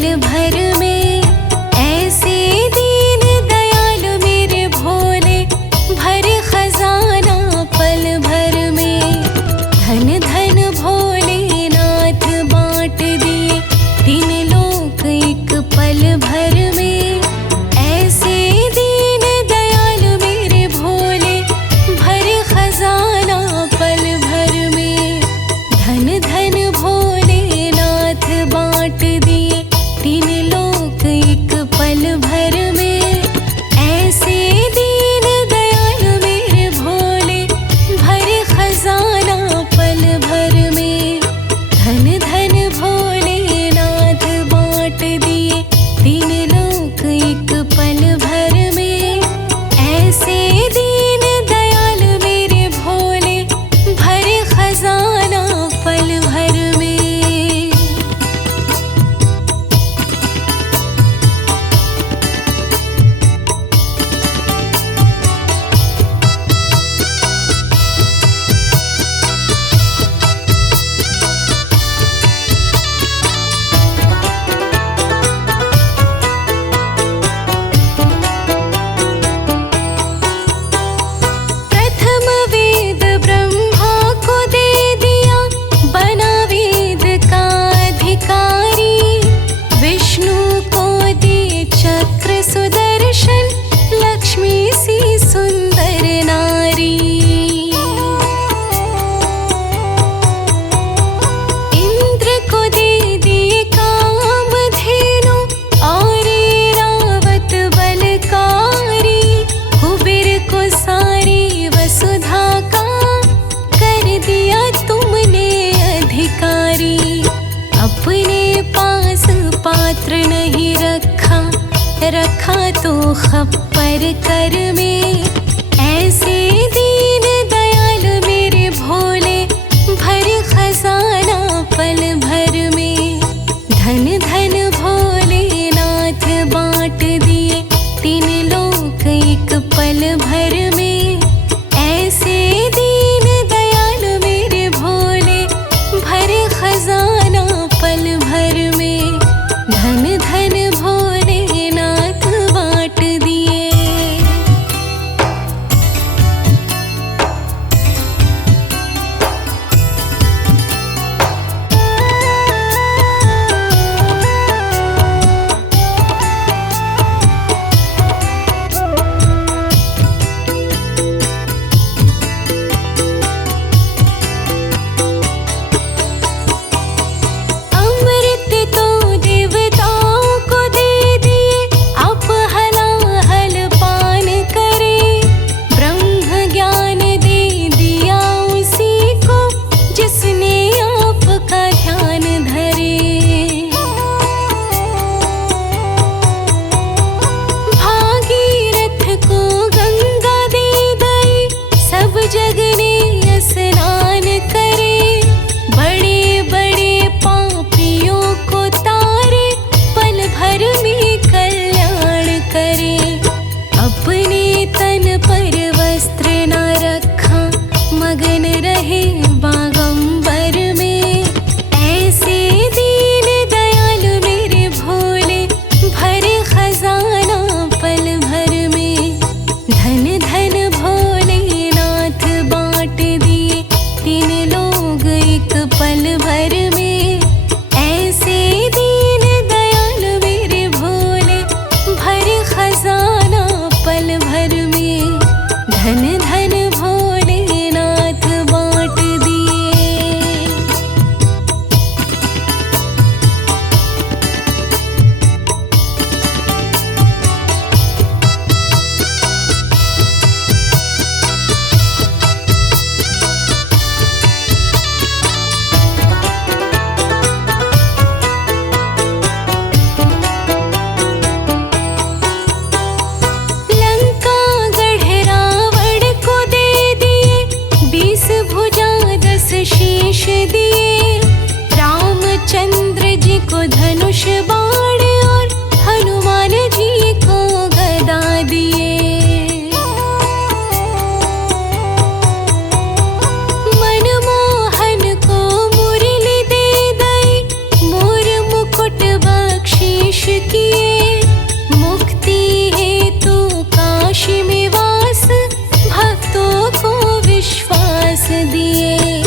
पल भर में। ऐसे दीन दयाल मेरे भोले, भरे खजाना पल भर में। धन धन भोलेनाथ बांट दिए तीन लोक एक पल भर में। ऐसे दीन दयाल मेरे भोले, भरे खजाना पल भर में। धन धन भोलेनाथ बांट दिए तीन लोक एक पल भर में। ऐसे दीन दयाल मेरे भोले, भरे खजाना पल भर में। धन धन भोलेनाथ बांट दिए तीन लोक एक पल भर में। ऐसे दीन दयाल मेरे भोले, भरे खजाना पल भर में। प्रथम वेद ब्रह्मा को दे दिया, बना वेद का अधिकारी। विष्णु को दिए चक्र सुदर्शन, लक्ष्मी सी सुंदर नारी। इंद्र को दे दिए कामधेनु, और रावत बलकारी। कुबेर को सारी वसुधा का कर दिया तुमने अधिकारी। अपने पास पात्र नहीं रखा, रखा तो खप्पर कर में। ऐसे दीन दयाल मेरे भोले, भरे खजाना पल भर में। धन धन भोलेनाथ बांट दिए तीन लोक एक पल भर में। ऐसे दीन दयाल मेरे भोले, भरे खजाना पल भर में। धन धन भोलेनाथ बांट दिए। अमृत तो देवताओं को दे दिए, आप हलाहल पान करे। ब्रह्म ज्ञान दे दिया उसी को, जिसने आपका ध्यान धरे। भागीरथ को गंगा दे दई, सब जग ने स्नान करे। बड़े बड़े पापियों को तारे, पल भर में कल्याण करे। अपने तन पर वस्त्र न रखा, मगन रहे बागंबर में। ऐसे दीन दयाल मेरे भोले, भरे खजाना पल भर में। धन धन भोलेनाथ बांट दिए तीन लोग एक पल भर में। ऐसे दीन दयाल मेरे भोले, भरे खजाना पल भर में। धन धन भोलेनाथ बांट दिए। लंका गढ़ रावण को दे दिए, 20 भुजा 10 शीश दिए। रामचंद्र जी को धनुष बाण, और हनुमान जी को गदा दिए। मनमोहन को मुरली दे दई, मोर मुकुट बख्शी किए, मुक्ति हेतु काशी में वास, भक्तों को विश्वास दिए।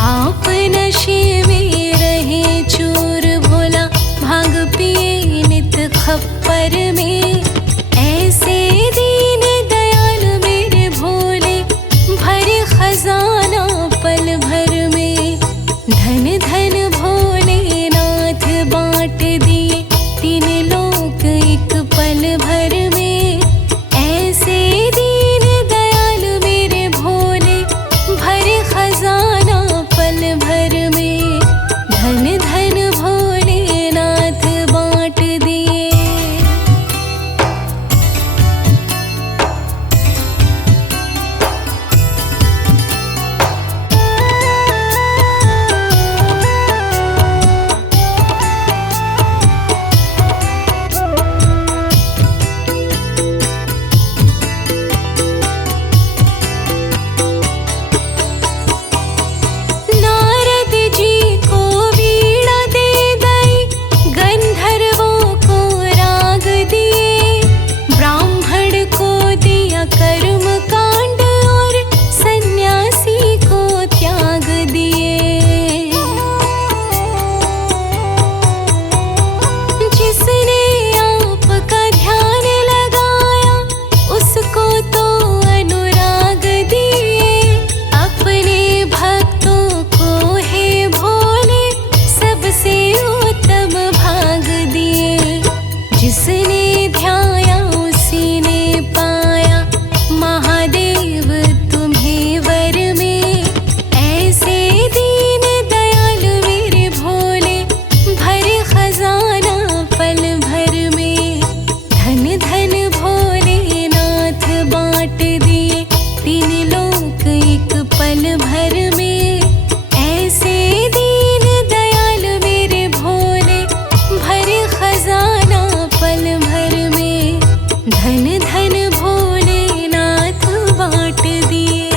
आप नशे में रहे चूर, भोला भांग पिए नित खप्पर में। ऐसे दीन दयाल मेरे भोले, भरे खजाना पल भर में। धन धन भोलेनाथ बांट दिए, तीन लोक एक पल भर में। ऐसे दीन दयाल मेरे भोले, भरे खजाना पल भर में। धन धन भोलेनाथ बांट दिए। नारद जी को वीणा दे दई, गंधर्वों को राग दिए। ब्राह्मण को दिया कर्म कांड, और सन्यासी को त्याग दिए। जिसने आपका ध्यान लगाया, उसको तो अनुराग दिए। अपने भक्तों को हे भोले, सबसे उत्तम भाग दिए। जिसने ध्याया उसी ने पाया, महादेव तुम्हें वर में। ऐसे दीन दयाल मेरे भोले, भरे खजाना पल भर में। धन धन भोलेनाथ बांट दिए, तीन लोक एक पल भर में। ऐसे दीन दयाल मेरे भोले, भरे खजाना पल भर में। धन धन भोलेनाथ बांट दिए।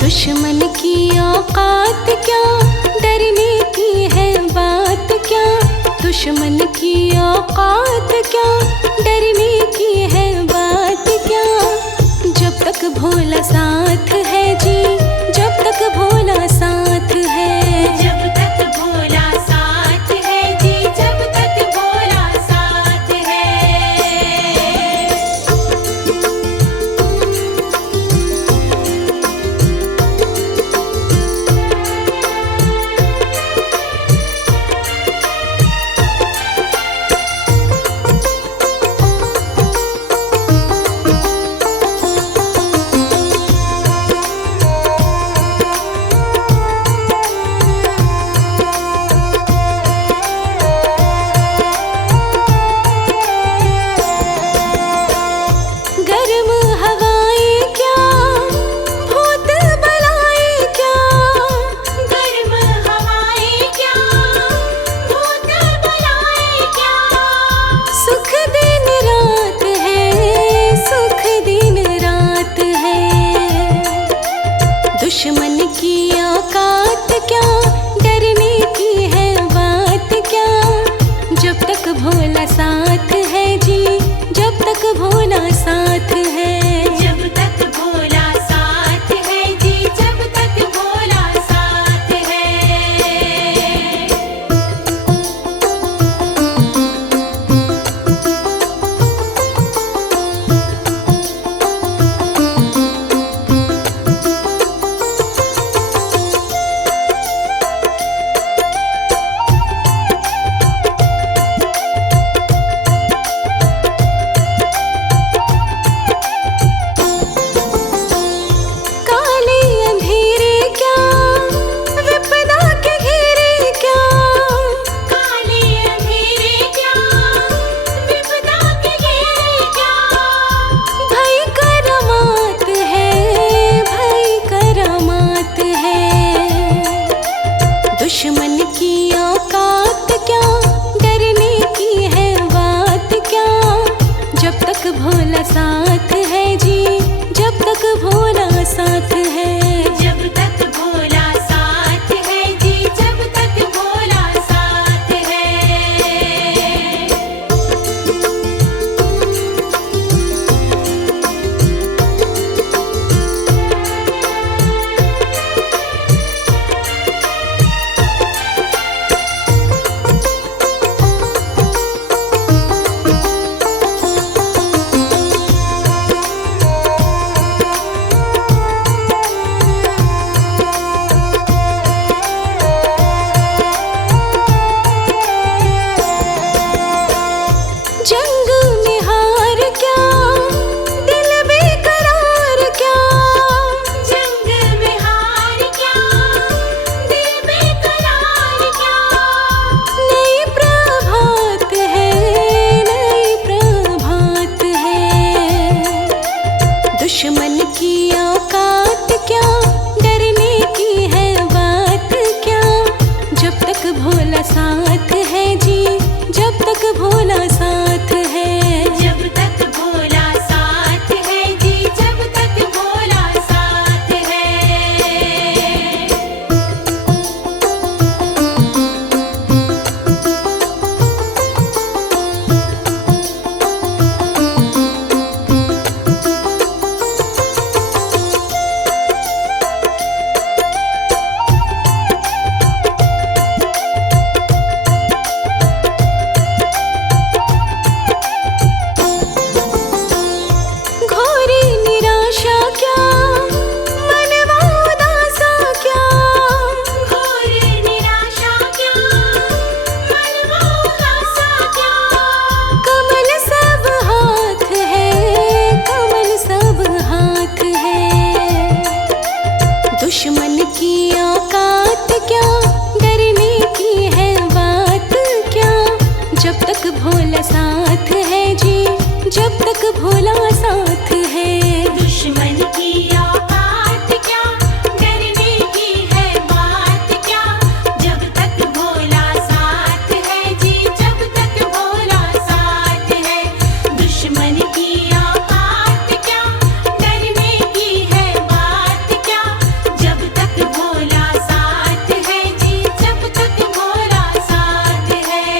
दुश्मन की औकात क्या, डरने की है बात क्या। दुश्मन की औकात क्या, डरने की है बात क्या। जब तक भोला साथ है जी, जब तक भोला साथ है। जब तक भोला साथ है जी, जब तक भोला साथ है। जंग में हार क्या, दिल बेकरार क्या, जंग में हार क्या, दिल बेकरार क्या। नई प्रभात है, नई प्रभात है। दुश्मन की औकात क्या, डरने की है बात क्या, जब तक भोला साथ है जी, जब तक भोला साथ है। जब तक भोला साथ है जी, जब तक भोला साथ है। घोरी निराशा क्या, मनवा उदासा क्या, घोर निराशा क्या, मनवा उदासा क्या। कमल सब हाथ है, कमल सब हाथ है। दुश्मन की औकात क्या, डरने की है बात क्या, जब तक भोला साथ है जी, जब तक भोला साथ है। दुश्मन की औकात क्या, डरने की है बात क्या, जब तक भोला साथ है जी, जब तक भोला साथ है। दुश्मन की औकात क्या, डरने की है बात क्या, जब तक भोला साथ है जी, जब तक भोला साथ है।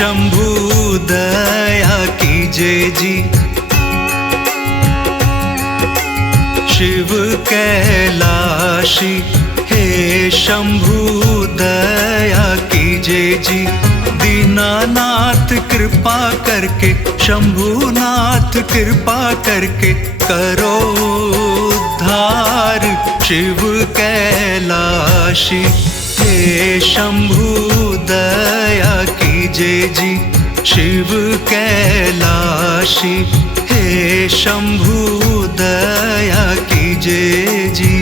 शंभू दया कीजिए जी। शिव कैलाशी हे शंभू दया कीजिए जी। दीनानाथ कृपा करके, शंभूनाथ कृपा करके करो उद्धार। शिव कैलाशी हे शंभू दया कीजिए जी। शिव कैलाशी हे शंभू दया कीजिए जी।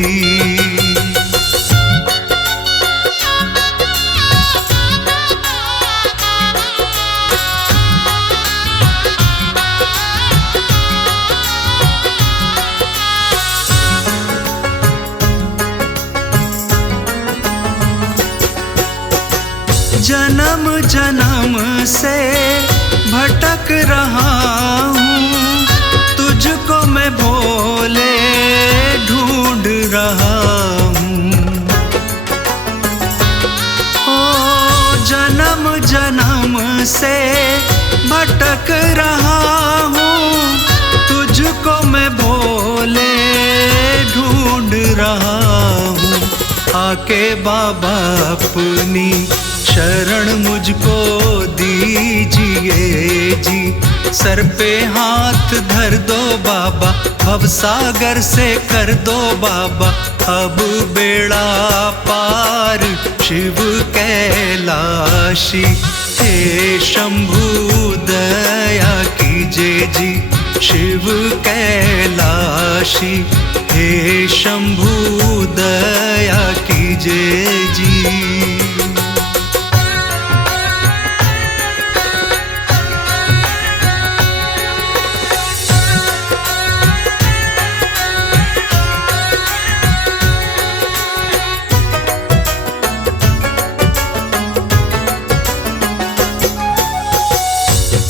जन्म जन्म से भटक रहा हूँ, तुझको मैं भोले ढूंढ रहा हूँ। ओ जन्म जन्म से भटक रहा हूँ, तुझको मैं भोले ढूंढ रहा हूँ। आके बाबा अपनी शरण मुझको दीजिए जी। सर पे हाथ धर दो बाबा, भवसागर से कर दो बाबा अब बेड़ा पार। शिव कैलाशी हे शंभू दया कीजिए जी। शिव कैलाशी हे शंभू दया कीजिए जी।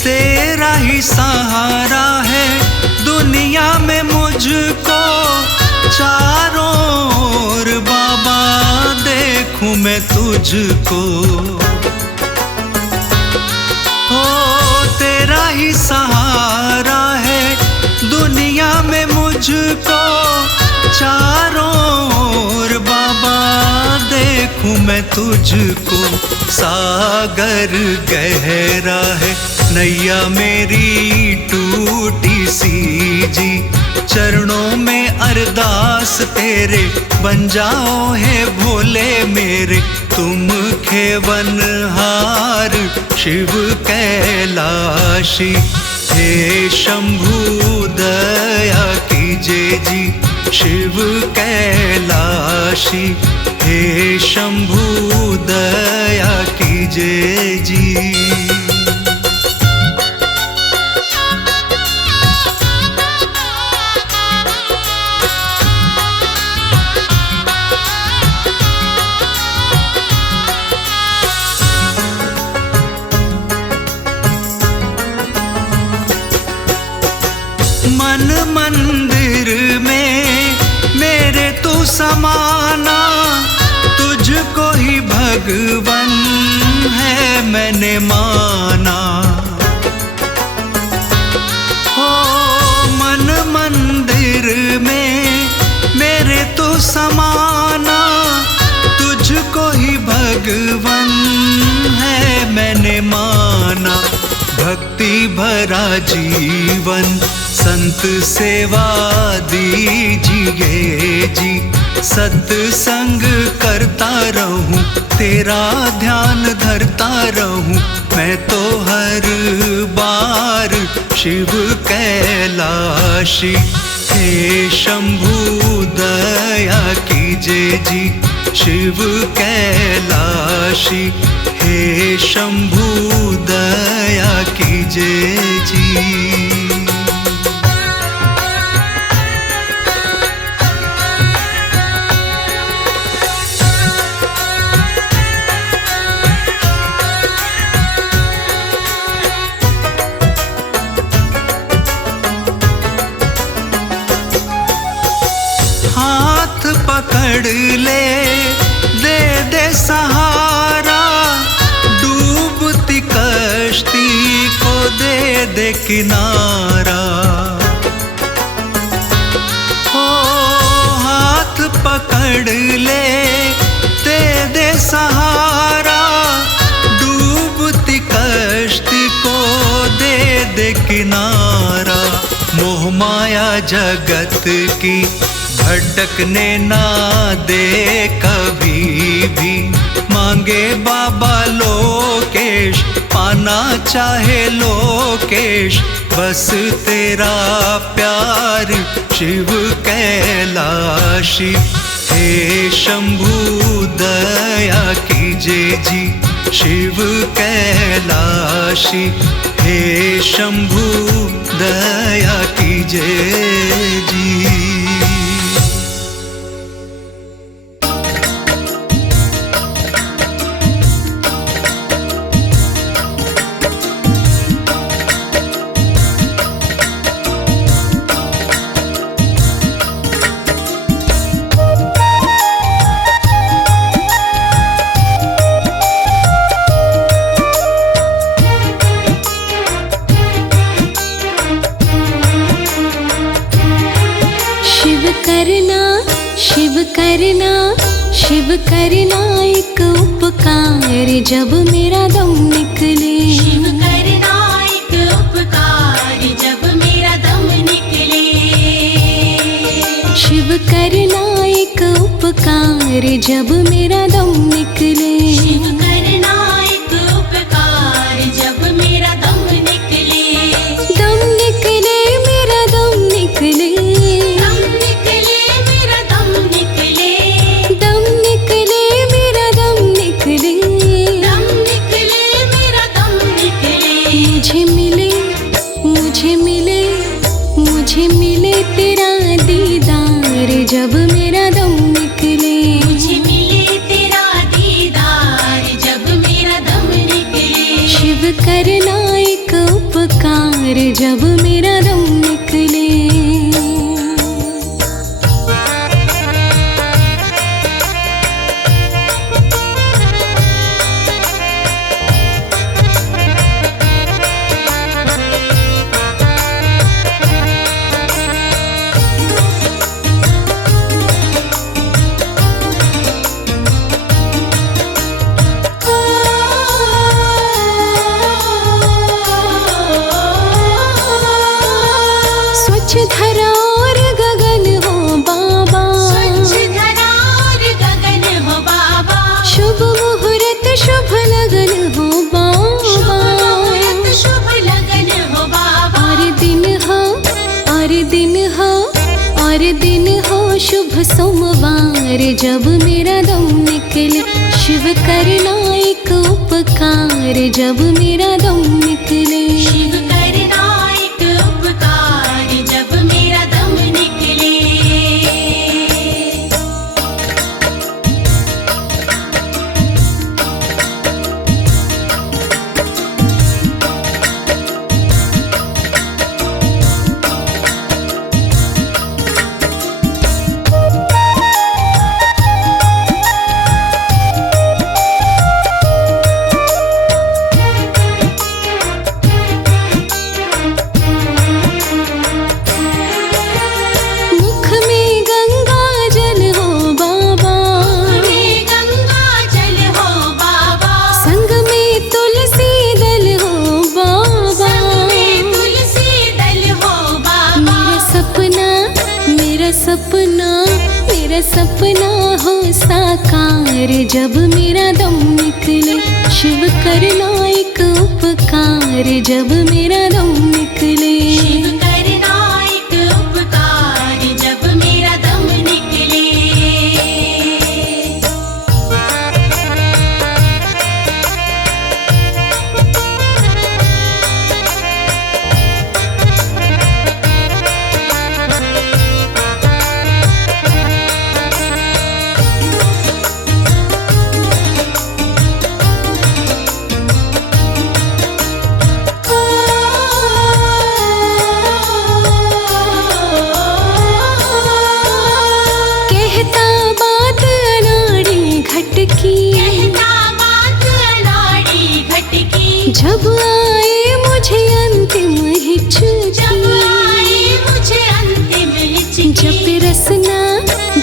तेरा ही सहारा है दुनिया में मुझको, चारों ओर बाबा देखूं मैं तुझको। ओ तेरा ही सहारा है दुनिया में मुझको, चारों ओर बाबा देखूं मैं तुझको। सागर गहरा है नैया मेरी टूटी सी जी। चरणों में अरदास तेरे बन जाओ है भोले मेरे तुम खेवनहार। शिव कैलाशी हे शंभू दया कीजिए जी। शिव कैलाशी हे शंभू दया कीजिए जी। मन मंदिर में मेरे तू समाना, तुझको ही भगवन है मैंने माना। हो मन मंदिर में मेरे तू समाना, तुझको ही भगवन है मैंने माना। भक्ति भरा जीवन संत सेवा दीजिए जी। सत्संग करता रहूं तेरा ध्यान धरता रहूं मैं तो हर बार। शिव कैलाशी हे शंभू दया कीजिए जी। शिव कैलाशी हे शंभू दया कीजिए जी। हाथ पकड़ ले दे दे सहारा, डूबती कश्ती दे किनारा। ओ हाथ पकड़ ले दे दे सहारा, डूबती कश्ती को दे दे किनारा। मोह माया जगत की भटकने ना दे कभी भी, मांगे बाबा लोकेश पाना चाहे लोकेश, बस तेरा प्यार शिव कैलाशी। हे शंभू दया कीजिए जी शिव कैलाशी, हे शंभू दया कीजिए जी। शिव करना एक उपकार जब मेरा दम निकले। शिव करना एक उपकार जब मेरा दम निकले। शिव करना एक उपकार जब मेरा दम निकले। शिव करना एक उपकार जब मेरा दम निकले। दम निकले मेरा दम निकले। दम निकले मेरा दम निकले। दम निकले मेरा दम निकले। दम निकले मेरा दम निकले। मुझे मिले मुझे मिले मुझे मिले तेरा दीदार जब मेरा दम निकले। मुझे मिले तेरा दीदार जब मेरा दम निकले। शिव करना एक उपकार जब मेरा दम निकले। स्वच्छ धरा और गगन हो बाबा। स्वच्छ धरा और गगन हो बाबा। शुभ मुहूर्त शुभ लगन हो शुभ बाबा। मुहूर्त शुभ लगन हो बाबा। और दिन हो और दिन हो और दिन हो शुभ सोमवार जब मेरा दम निकले। शिव करना एक उपकार जब मेरा दम निकले। शिव करना एक उपकार जब मेरा दम निकले। मुख में गंगा जल हो बाबा। में गंगा जल हो बाबा। संग में तुलसी दल हो बाबा। में तुलसी दल हो बाबा। मेरा सपना मेरा सपना हो साकार जब मेरा दम निकले। शिव करना एक उपकार जब मेरा दम निकले। शिव करना एक उपकार जब मेरा दम निकले।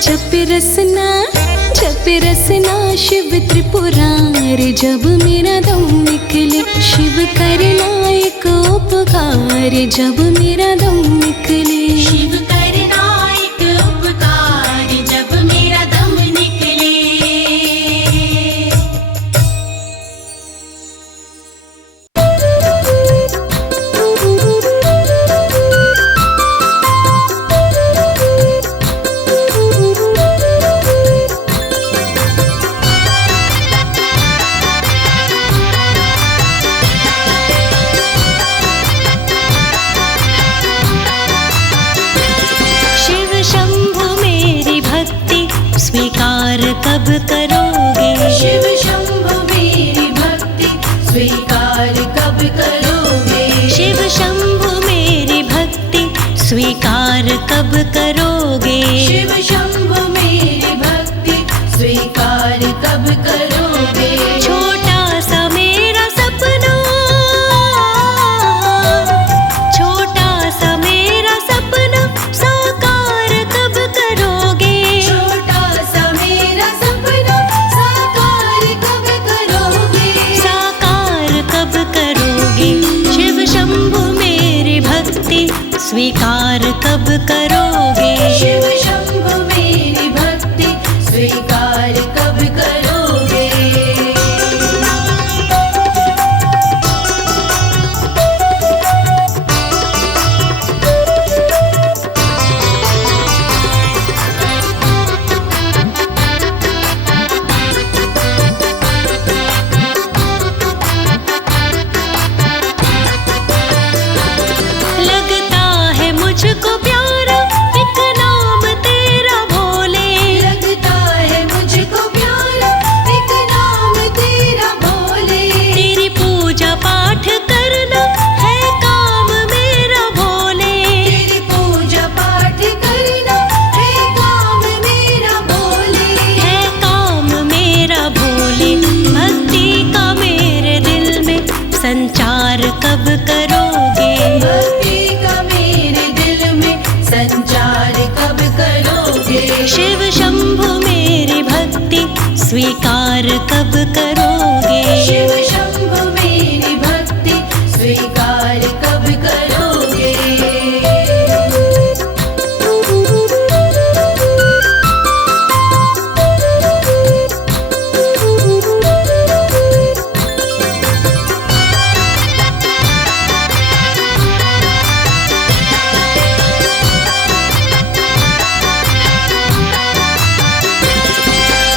जप रसना शिव त्रिपुरारी, जब मेरा दम निकले शिव करना एक उपकार, जब मेरा दम निकले शिव करना एक उपकार, जब मेरा दम निकले। स्वीकार कब करोगे? शिव शंभु मेरी भक्ति स्वीकार कब करोगे? शिव शंभु मेरी भक्ति स्वीकार कब करोगे? शिव शंभु मेरी भक्ति स्वीकार कब करोगे? छोटा सा मेरा सपना, छोटा सा मेरा सपना साकार कब करोगे? छोटा सा मेरा सपना साकार कब करोगे? साकार कब करोगे? शिव शंभु मेरी भक्ति स्वीकार कब करोगे? शिव शंभु मेरी भक्ति स्वीकार कब करोगे? लगता है मुझको प्यारा एक नाम तेरा भोले, लगता है मुझको प्यारा एक नाम तेरा भोले। तेरी पूजा पाठ करना है काम मेरा भोले, तेरी पूजा पाठ करना है काम मेरा भोले। है काम मेरा भोले। भक्ति का मेरे दिल में संचार कब करोगे? भक्ति का मेरे दिल में संचार कब करोगे? शिव शंभु मेरी भक्ति स्वीकार कब करोगे? शिव शंभु मेरी भक्ति स्वीकार कब करोगे?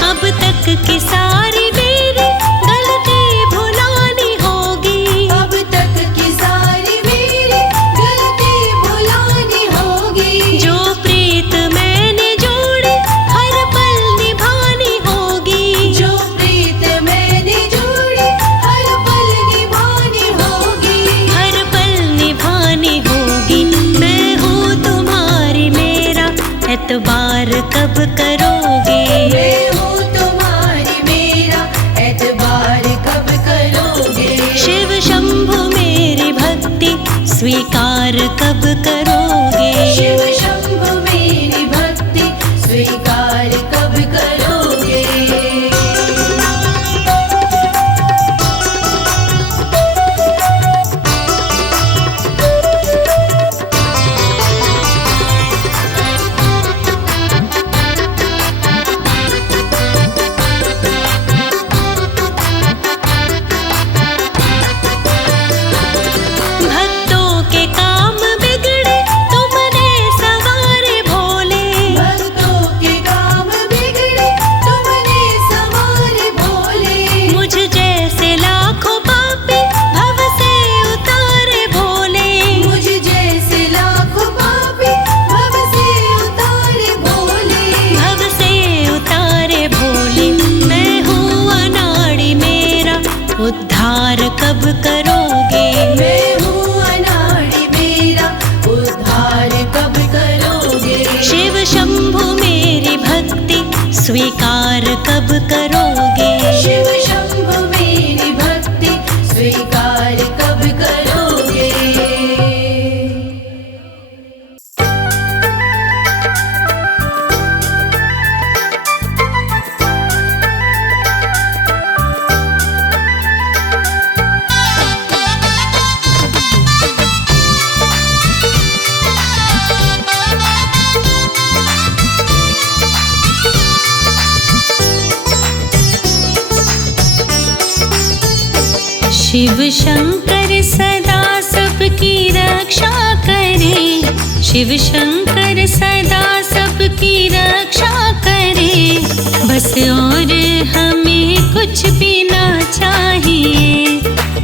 अब तक की सारी मेरी गलती भुलानी होगी, अब तक की सारी मेरी गलती भुलानी होगी। जो प्रीत मैंने जोड़ी हर पल निभानी होगी, जो प्रीत मैंने जोड़ी हर पल निभानी होगी। हर पल निभानी होगी। मैं हूँ तुम्हारी, मेरा एतबार कब करोगे? मैं हूँ तुम्हारी, मेरा एतबार कब करोगे? शिव शंभु मेरी भक्ति स्वीकार कब करोगे? शिव शंभु मेरी भक्ति स्वीकार कब करोगे? भक्तों के काम बिगड़े तुमने सवारे भोले, भक्तों के काम बिगड़े तुमने संवारे भोले। मुझ जैसे लाखों पापी भव से उतारे भोले, मुझ जैसे लाखों पापी भव से उतारे भोले। भव से उतारे भोले। मैं हूँ अनाड़ी, मेरा उद्धार कब करोगे? मैं हूँ अनाड़ी, मेरा उद्धार कब करोगे? शिव शंभु मेरी भक्ति स्वीकार कब करोगे? शिव शंभु मेरी भक्ति स्वीकार कब करोगे? शिव शंकर सदा सबकी रक्षा करे, शिव शंकर सदा सबकी रक्षा करे। बस और हमें कुछ भी ना चाहिए,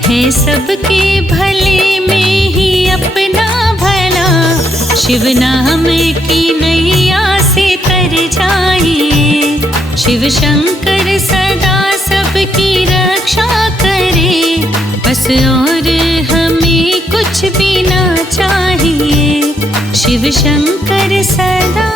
है सबके भले में ही अपना भला। शिव नाम की नैया से तर जाइए, शिव शंकर सदा सबकी रक्षा करे। बस और हमें कुछ भी ना चाहिए, शिव शंकर सदा।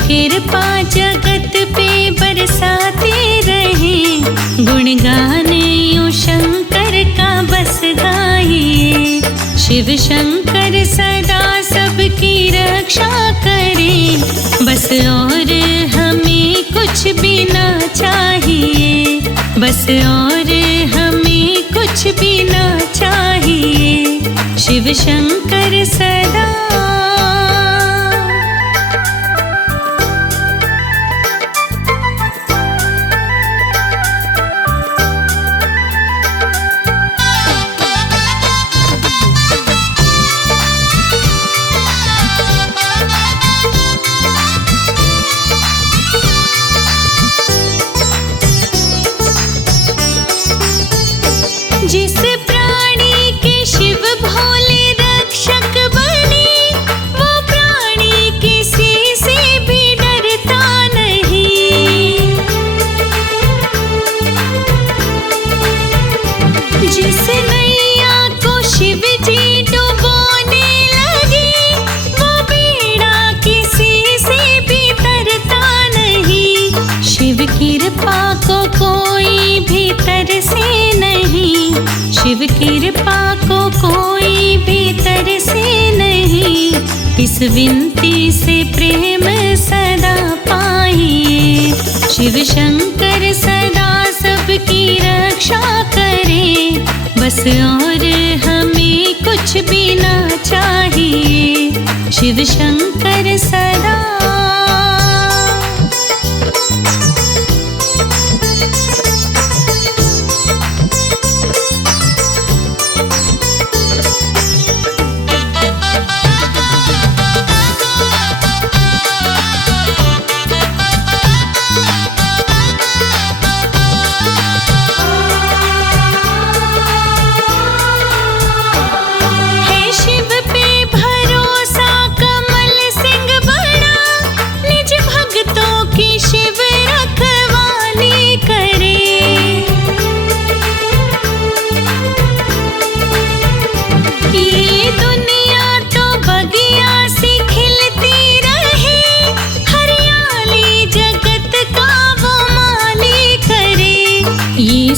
कृपा जगत पे बरसाते रहे, गुणगान यूं शंकर का बस गाइए। शिव शंकर सदा सबकी रक्षा करे, बस और हमें कुछ भी ना चाहिए, बस और हमें कुछ भी ना चाहिए, शिव शंकर सदा। जिस प्राणी के शिव भोले रक्षक बने, वो प्राणी किसी से भी डरता नहीं। जिस नैया को शिव जी डुबोने लगे, वो बेड़ा किसी से भी तरता नहीं। शिव कृपा को कोई भी तरसे नहीं, शिव कृपा को कोई भी तरसे नहीं। इस विनती से प्रेम सदा पाइए, शिव शंकर सदा सबकी रक्षा करे। बस और हमें कुछ भी ना चाहिए, शिव शंकर सदा।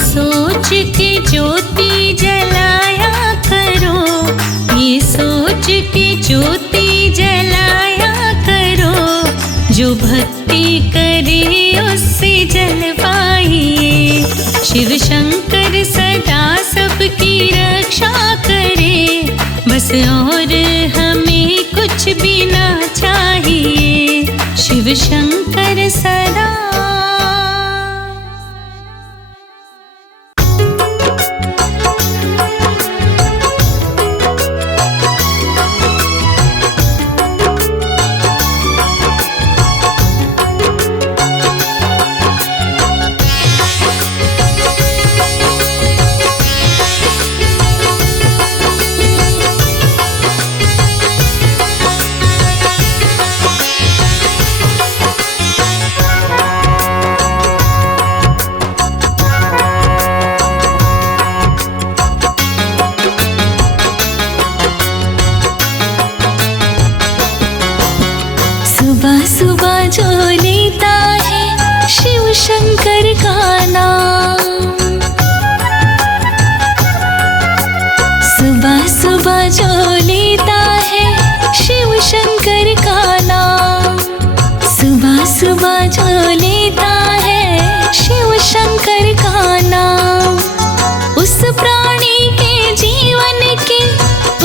सोच के ज्योति जलाया करो, ये सोच के ज्योति जलाया करो। जो भक्ति करे उससे जल पाइए, शिव शंकर सदा सबकी रक्षा करे। बस और हमें कुछ भी ना चाहिए, शिव शंकर सदा। शिव शंकर का नाम। सुबह सुबह जो लेता है शिव शंकर का नाम, सुबह सुबह जो लेता है शिव शंकर का नाम, उस प्राणी के जीवन के,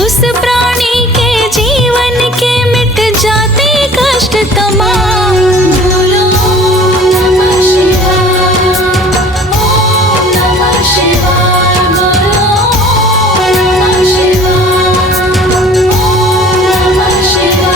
उस प्राणी के जीवन के मिट जाते कष्ट तमाम। बोलो ओम नमः शिवाय, ओम नमः शिवाय, बोलो ओम नमः शिवाय, ओम नमः शिवाय।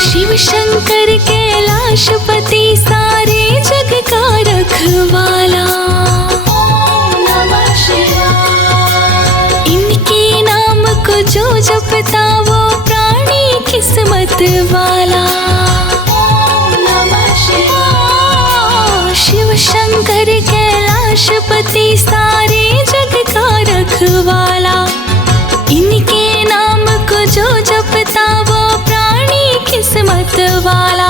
शिव शंकर कैलाशपति सारे जग का रखवाला। ओम नमः शिवाय। इनके नाम को जो जपता वो प्राणी किस्मत वाला। ओम नमः शिवाय। शिव शंकर कैलाशपति सारे जग का रखवाला, इनके नाम को जो जपता वो प्राणी किस्मत वाला।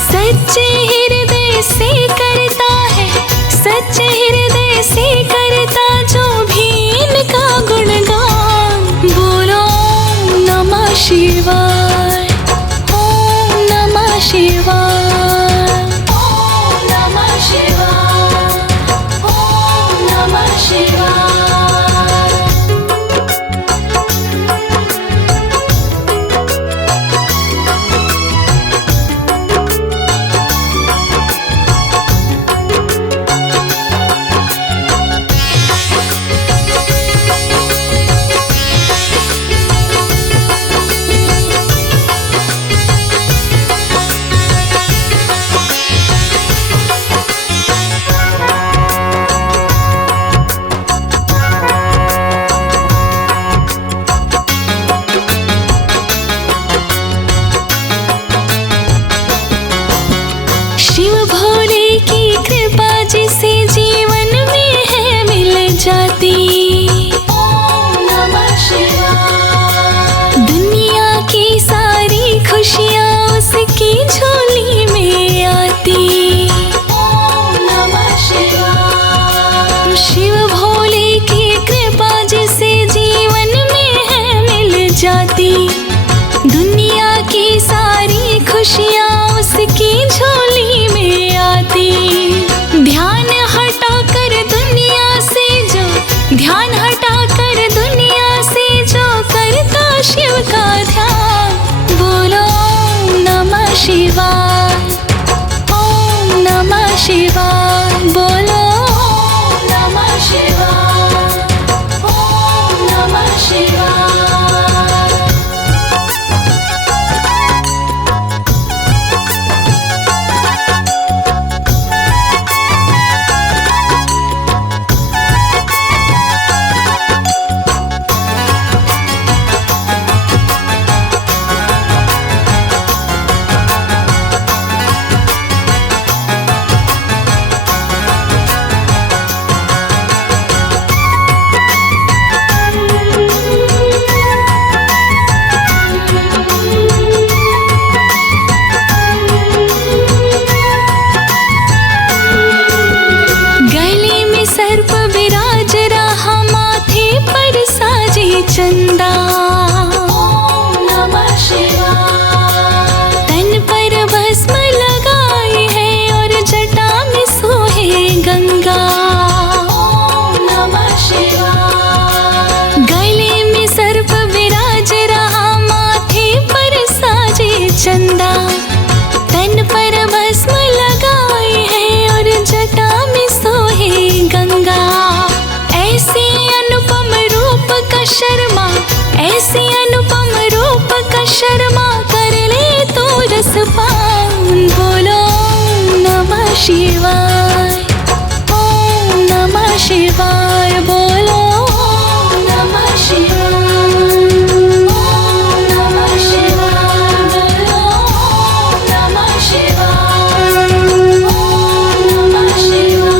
सच्चे हृदय से करता है, सच्चे हृदय से करता जो भी इनका गुणगान। बोलो ओम नमः शिवाय, ओम नमः शिवाय, ओम नमः शिवाय, ओम नमः शिवाय। शिव भोले की कृपा जिसे जीवन में है मिल जाती। ओम नमः शिवाय। दुनिया की सारी खुशियाँ उसकी झोली में आती। ओम नमः शिवाय। शिव भोले की कृपा जिसे जीवन में है मिल जाती, दुनिया की सारी खुशियाँ उसकी झोली में आती। ध्यान हटा कर दुनिया से जो, ध्यान हटा कर दुनिया से जो करता शिव का ध्यान। बोलो ओम नमः शिवाय, ओम नमः शिवाय, बोलो ओम नमः शिवाय, ओम नमः शिवाय। शिवाय, ओम नमः शिवाय, बोलो ओम नमः शिवाय, ओम नमः शिवाय, बोलो ओम नमः शिवाय, ओम नमः शिवाय।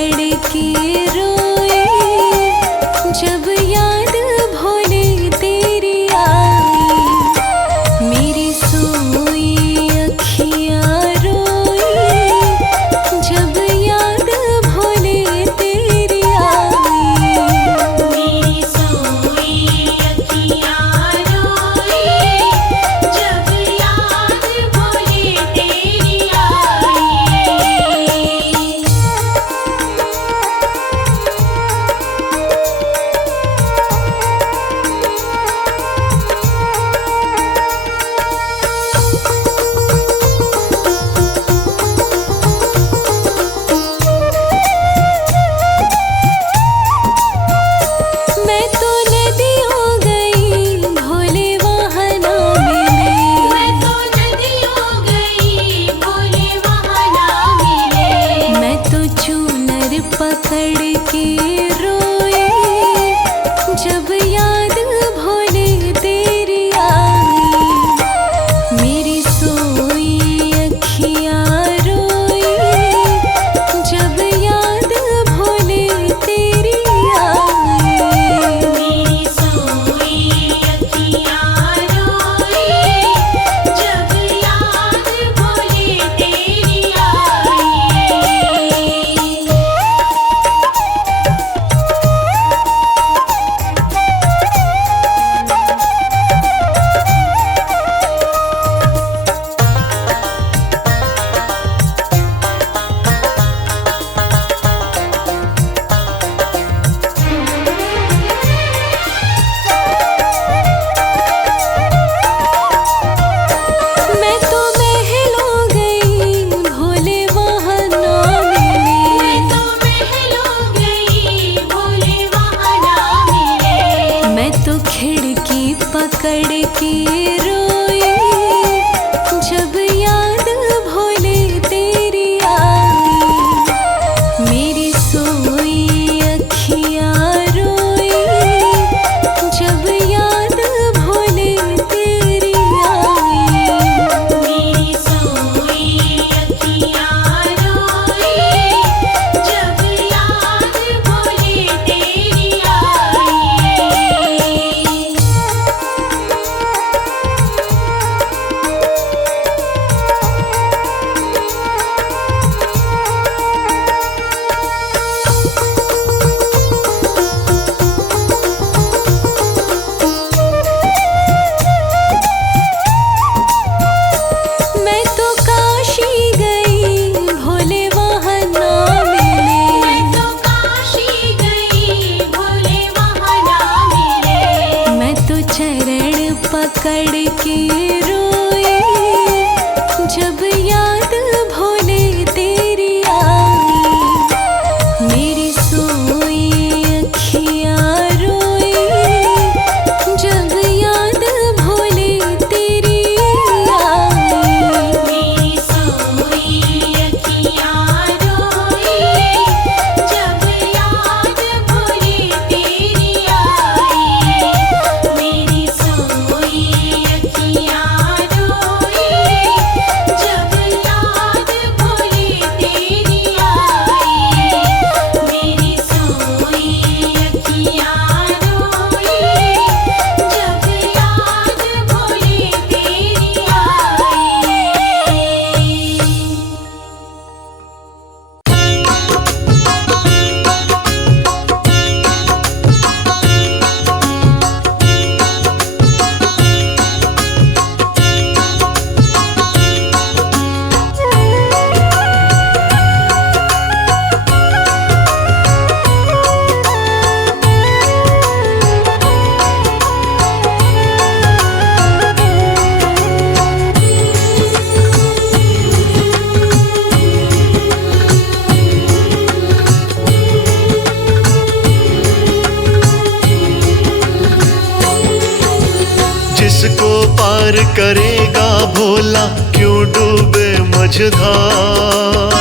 पकड़ के रोए, जब याद भोले तेरी आई। मेरी सोई अखियाँ रोए, जब याद भोले तेरी आई। मेरी सोई अखियाँ रोए, जब याद भोले तेरी आई। मैं तो नदी हो गई, भोले वहाँ ना मिले। मैं तो नदी हो गई, भोले वहाँ ना मिले। मैं तो चूनर पकड़ के रोए, जब याद भोले तेरी आई। मेरी सोई अखियाँ रोए, जब याद भोले तेरी आई। मेरी सोई अखियाँ रोए, जब याद भोले तेरी आई। मैं तो महल हो गई, भोले वहाँ ना मिले। मैं तो महल हो गई, भोले वहाँ ना मिले। मैं तो खिड़की पकड़ के रोए, जब याद भोले तेरी आई। मेरी सोई अखियाँ रोए, जब याद भोले तेरी आई। मेरी सोई अखियाँ रोए, जब याद भोले तेरी आई। मैं तो काशी गई, भोले वहाँ ना मिले। मैं तो काशी गई, भोले वहाँ ना मिले। मैं तो चरण पकड़ के रोए, जब याद भोले तेरी आई। मेरी सोई अखियाँ रोए, जब याद भोले तेरी आई। मेरी सोई अखियाँ रोए, जब याद भोले तेरी आई। मेरी सोई अखियाँ रोए, जब याद भोले तेरी आई। मेरी सोई अखियाँ रोए, जब याद भोले तेरी आई। जिसको पार करेगा भोला, क्यों डूबे मझधार।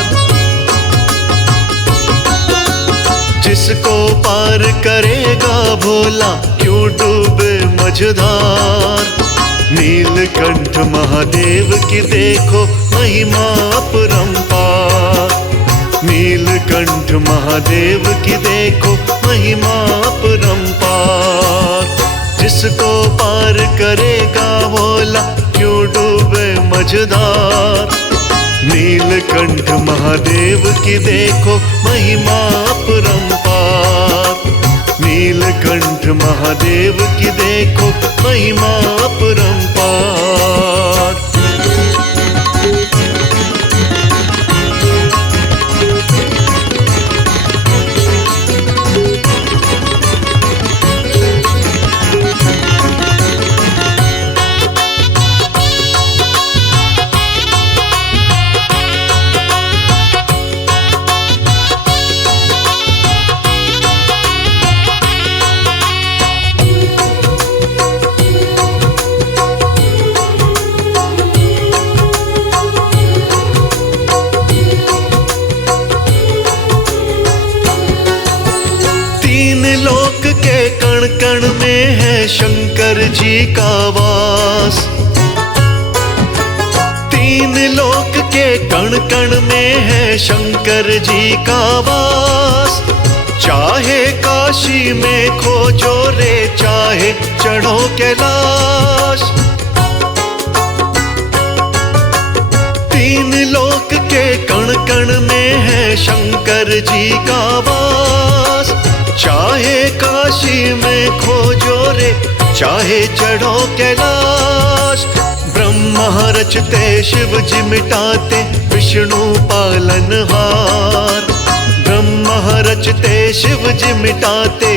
जिसको पार करेगा भोला, क्यों डूबे मझधार। नीलकंठ महादेव की देखो महिमा अपरंपार। नीलकंठ महादेव की देखो महिमा अपरंपार। जिसको पार करेगा भोला क्यों डूबे मझधार। नीलकंठ महादेव की देखो महिमा अपरंपार। नीलकंठ महादेव की देखो महिमा अपरंपार। लोक के कण कण में है शंकर जी का वास। तीन लोक के कण कण में है शंकर जी का वास। चाहे काशी में खोजो रे चाहे चढ़ो कैलाश। तीन लोक के कण कण में है शंकर जी का वास। चाहे काशी में खोजो रे चाहे चढ़ो कैलाश। ब्रह्मा रचते शिव जी मिटाते विष्णु पालनहार। ब्रह्मा रचते शिव जी मिटाते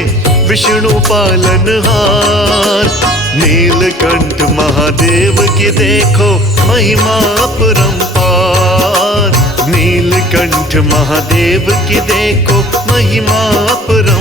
विष्णु पालनहार। नीलकंठ महादेव की देखो महिमा अपरंपार। नीलकंठ महादेव की देखो महिमा अपरंपार।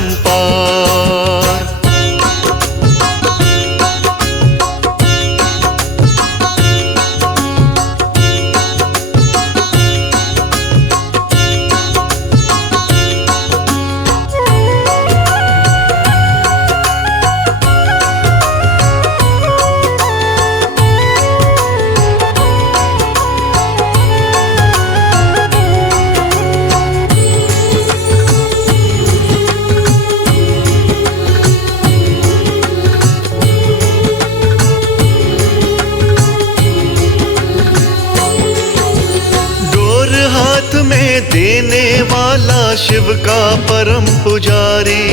देने वाला शिव का परम पुजारी।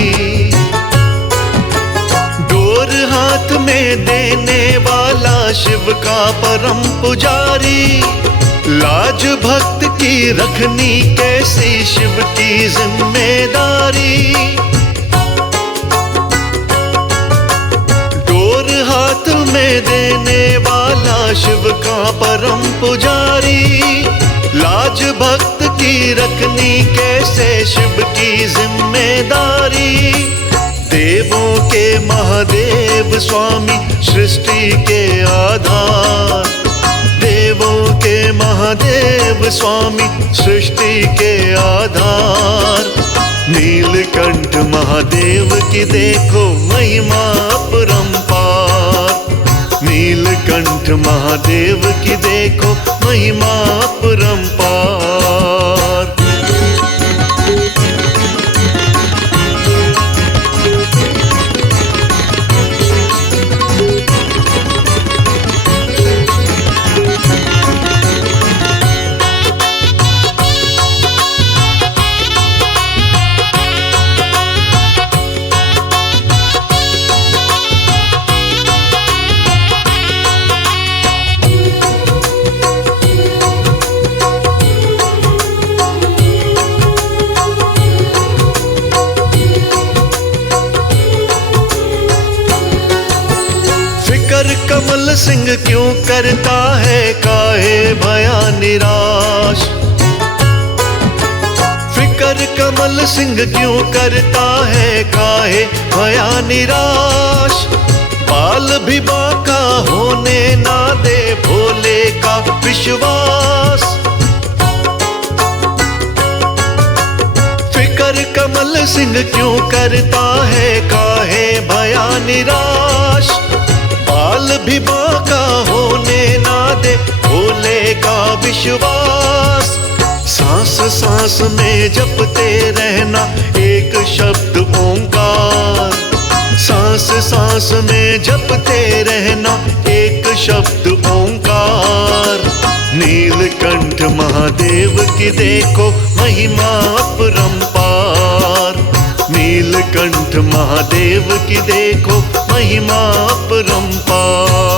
डोर हाथ में देने वाला शिव का परम पुजारी। लाज भक्त की रखनी कैसी शिव की जिम्मेदारी। डोर हाथ में देने वाला शिव का परम पुजारी। लाज भक्त की रखनी कैसे शिव की जिम्मेदारी। देवों के महादेव स्वामी सृष्टि के आधार। देवों के महादेव स्वामी सृष्टि के आधार। नीलकंठ महादेव की देखो महिमा अपरंपार। नीलकंठ महादेव की देखो महिमा अपरंपार। कमल सिंह क्यों करता है काहे भया निराश। फिकर कमल सिंह क्यों करता है काहे भया निराश। बाल भी बाका होने ना दे भोले का विश्वास। फिकर कमल सिंह क्यों करता है काहे भया निराश। बाल भी बाका होने ना दे भोले का विश्वास। सांस सांस में जपते रहना एक शब्द ओंकार। सांस सांस में जपते रहना एक शब्द ओंकार। नीलकंठ महादेव की देखो महिमा अपरंपार। नीलकंठ महादेव की देखो महिमा अपरंपार।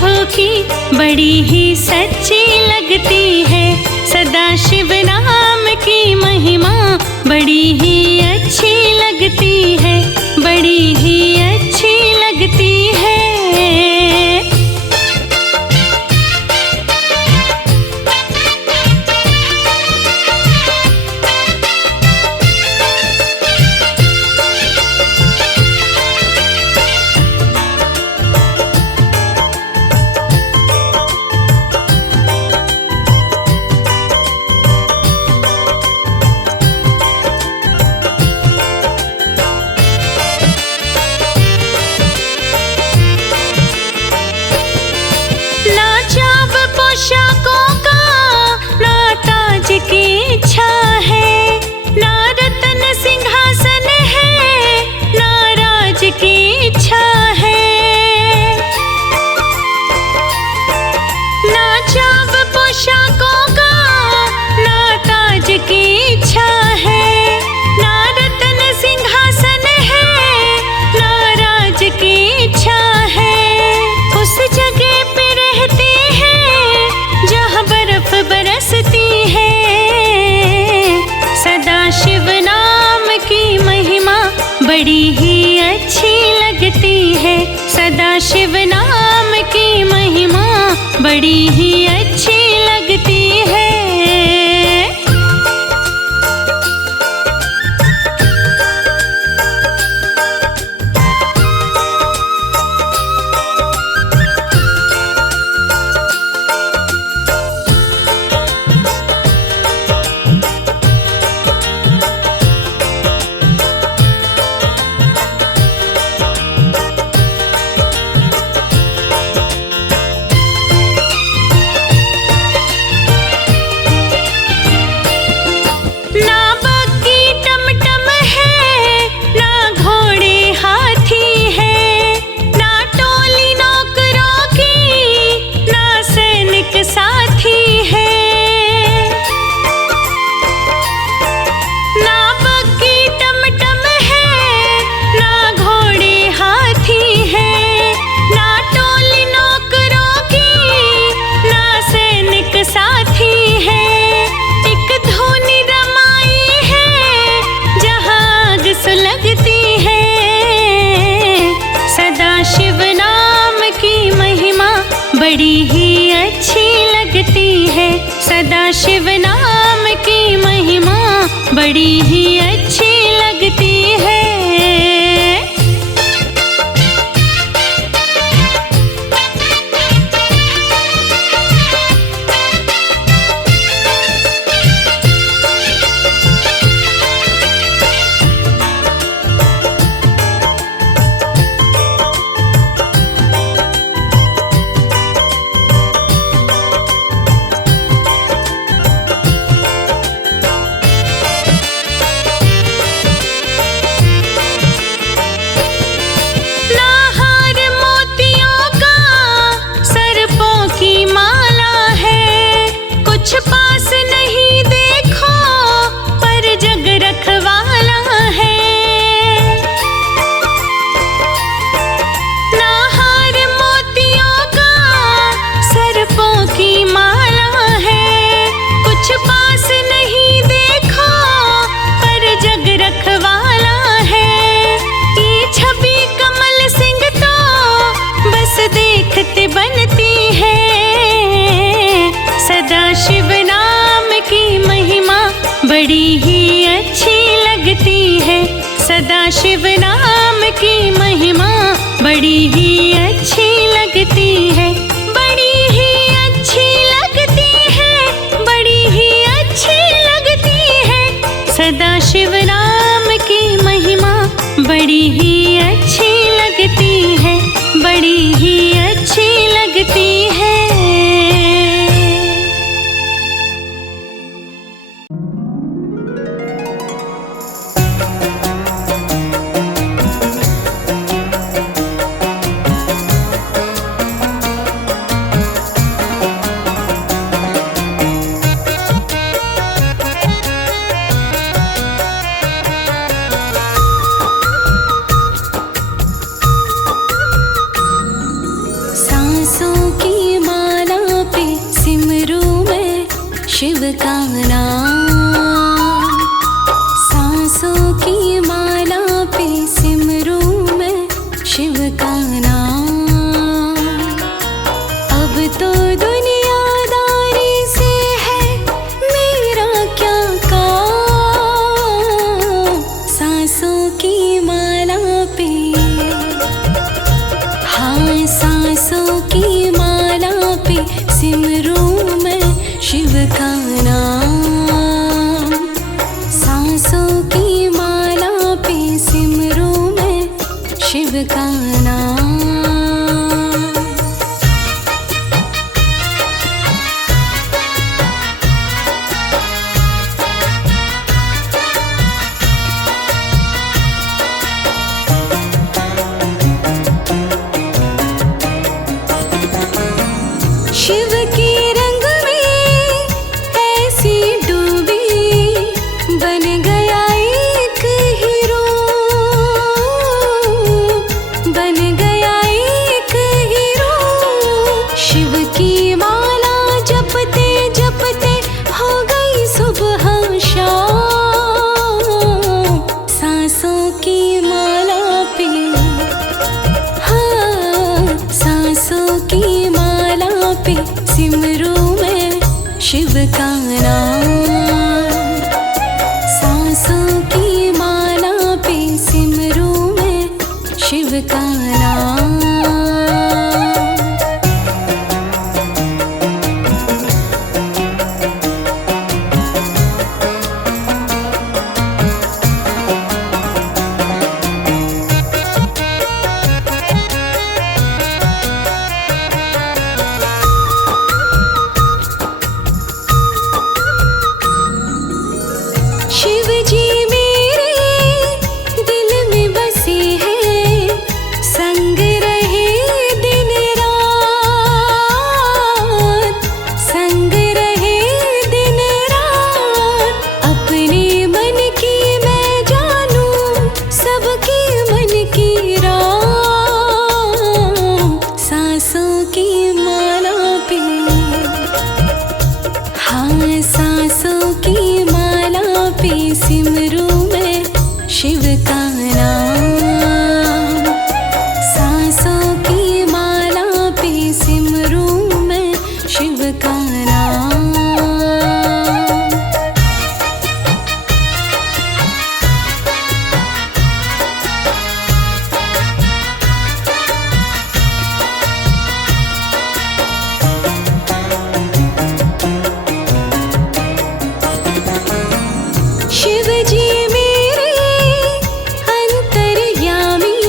शंभू की बड़ी ही सच्ची लगती है। सदा शिव नाम की महिमा बड़ी ही अच्छी लगती है, बड़ी ही अच्छी लगती है। पोशाकों का ना ताज की इच्छा है, ना रतन सिंहासन है, ना राज की इच्छा है। ना चाव पोशाकों का ना ताज की इच्छा है, ना रतन सिंहासन है, ना राज की इच्छा है। उस जगह पे रहते जहाँ बर्फ बरसती है। सदा शिव नाम की महिमा बड़ी ही अच्छी लगती है। सदा शिव नाम की महिमा बड़ी ही अच्छी लगती है। बड़ी ही अच्छी लगती है। सदा शिव नाम की महिमा बड़ी ही अच्छी लगती है। पास नहीं देखो पर जग रखवाला है। ना हार मोतियों का सर्पों की माला है। कुछ पास नहीं देखो पर जग रखवाला है। ये छवि कमल सिंह तो बस देखते बनती है। सदा शिव नाम की महिमा बड़ी ही अच्छी लगती है। सदा शिव नाम की महिमा बड़ी ही अच्छी लगती है। बड़ी ही अच्छी लगती है, बड़ी ही अच्छी लगती है। सदा शिव नाम की महिमा बड़ी ही अच्छी लगती है, बड़ी ही अच्छी लगती है। शिव का नाम। सांसों की माला पे सिमरूं मैं शिव का नाम। अब तो दुनियादारी से है मेरा क्या काम। सांसों की माला पे, हाँ सांसों की माला पे सिमरूं मैं शिव का नाम। सांसों की माला पे सिमरूं मैं शिव का नाम। शिव के रंग में ऐसी डूबी, बन गया एक हीरो, बन गया एक हीरो। शिव की माला जपते जपते हो गई सुबह शाम। सांसों की माला पे, हाँ सांसों की माला पे सिमरूं मैं शिव का नाम। सांसों की माला पे सिमरूं मैं शिव का नाम। शिव जी मेरे दिल में बसे हैं, संग रहे दिन रात, संग रहे दिन रात। अपने मन की मैं जानूं सबके मन की राम। सांसों की माला पे, हाँ सांसों की माला पे सिमरूं मैं शिव का नाम। सांसों की माला पे सिमरूं मैं शिव का नाम। शिव जी मेरे अंतर्यामी,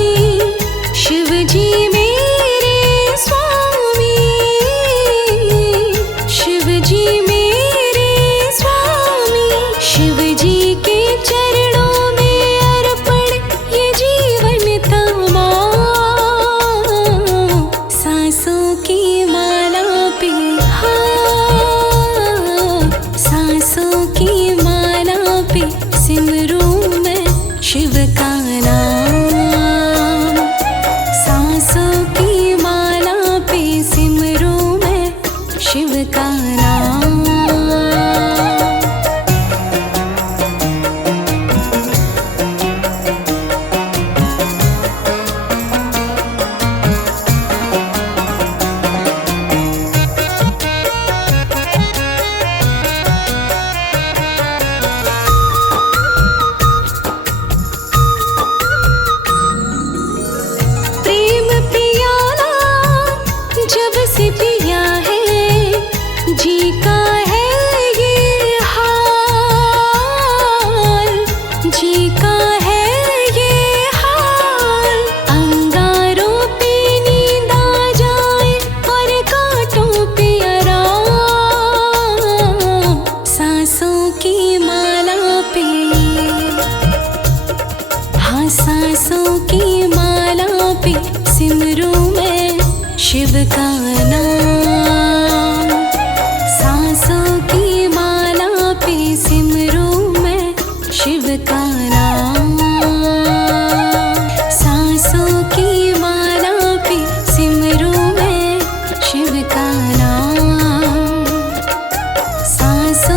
शिव जी मेरे स्वामी, शिव जी मेरे स्वामी। शिव जी के चरणों में अर्पण ये जीवन तमाम। सांसों की माला पे, हाँ सांसों की माला पे सिमरूं मैं शिव का नाम। सांसों की माला पे सिमरूं मैं शिव का नाम। प्रेम पियाला जब से पिया है, जी का है ये हाल, जी का है ये हाल। अंगारों पे नींद आ जाए और कांटों पे आराम। सांसों की माला पे, हाँ सांसों की माला पे सिमरूं मैं शिव का नाम। सांसों की माला पे सिमरूं मैं शिव का नाम। सांसों की माला पे सिमरूं मैं शिव का नाम। सांसों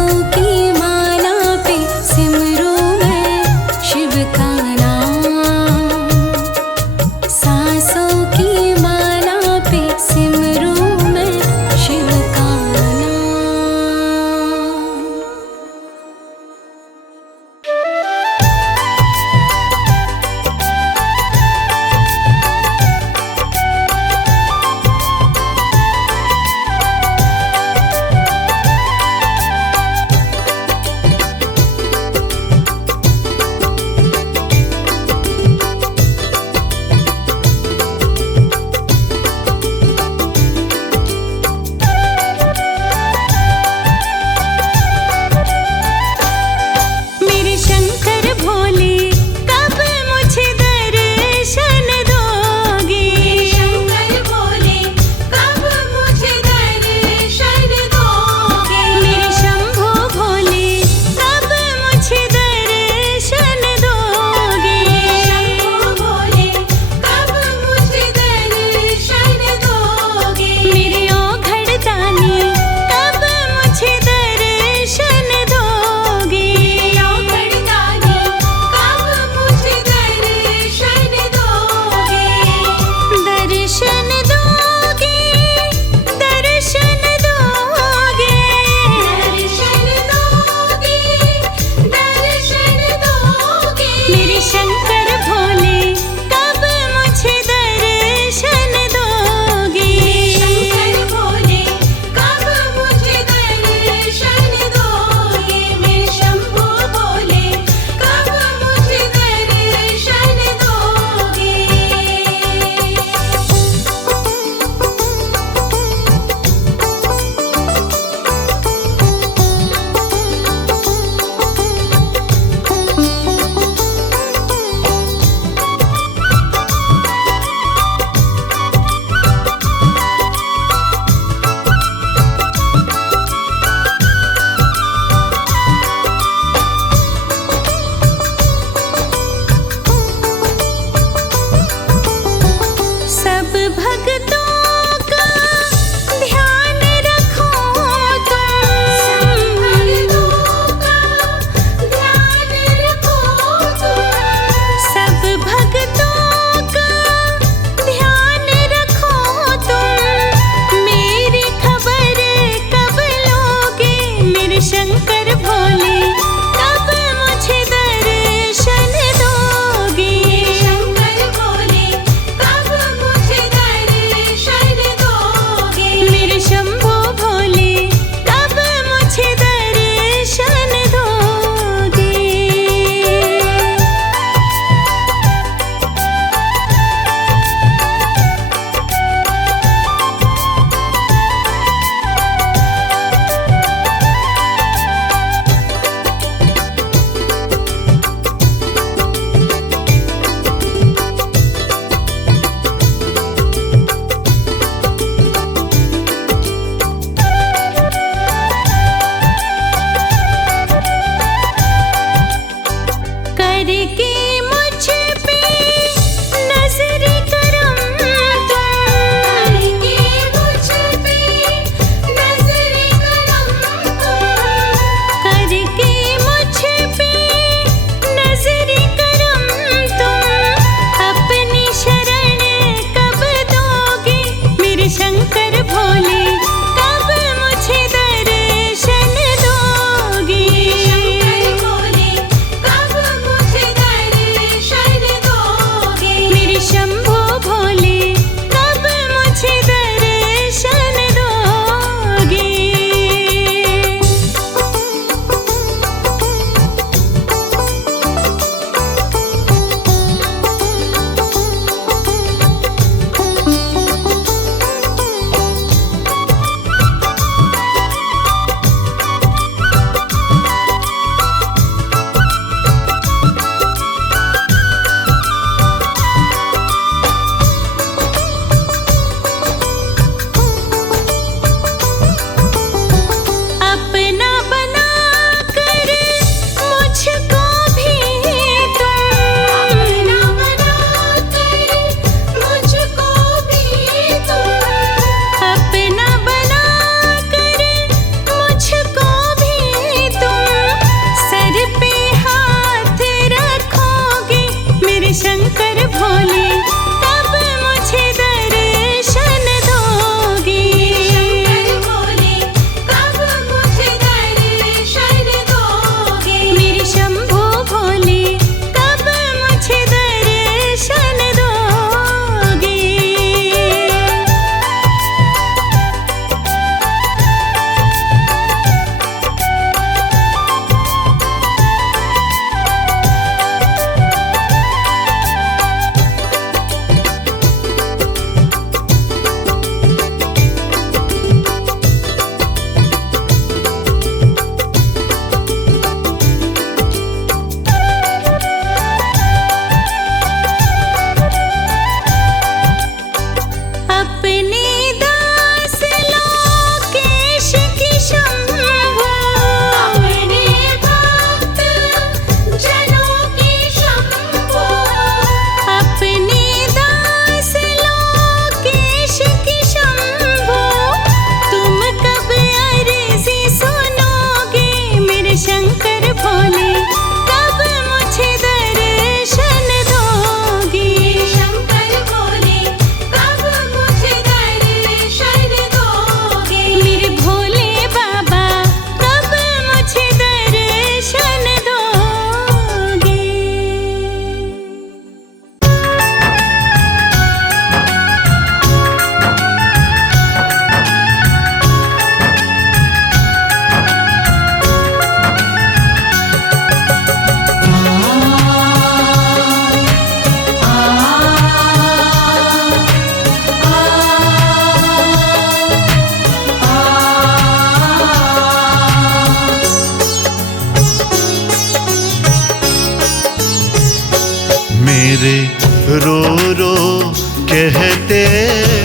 कहते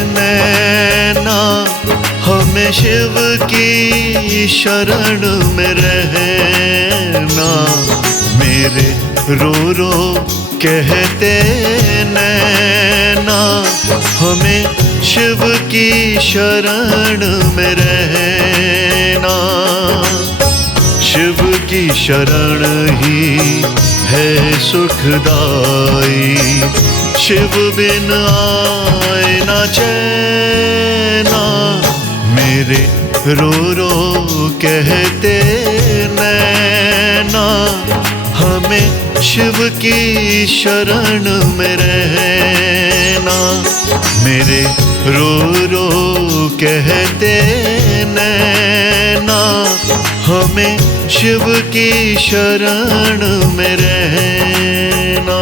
नैना, हमें शिव की शरण में रहना। मेरे रो रो कहते नैना, हमें शिव की शरण में रहना। शिव की शरण ही है सुखदाई, शिव बिन आए ना चैना। मेरे रो रो कहते नैना, हमें शिव की शरण में रहना। मेरे रो रो कहते नैना, हमें शिव की शरण में रहना।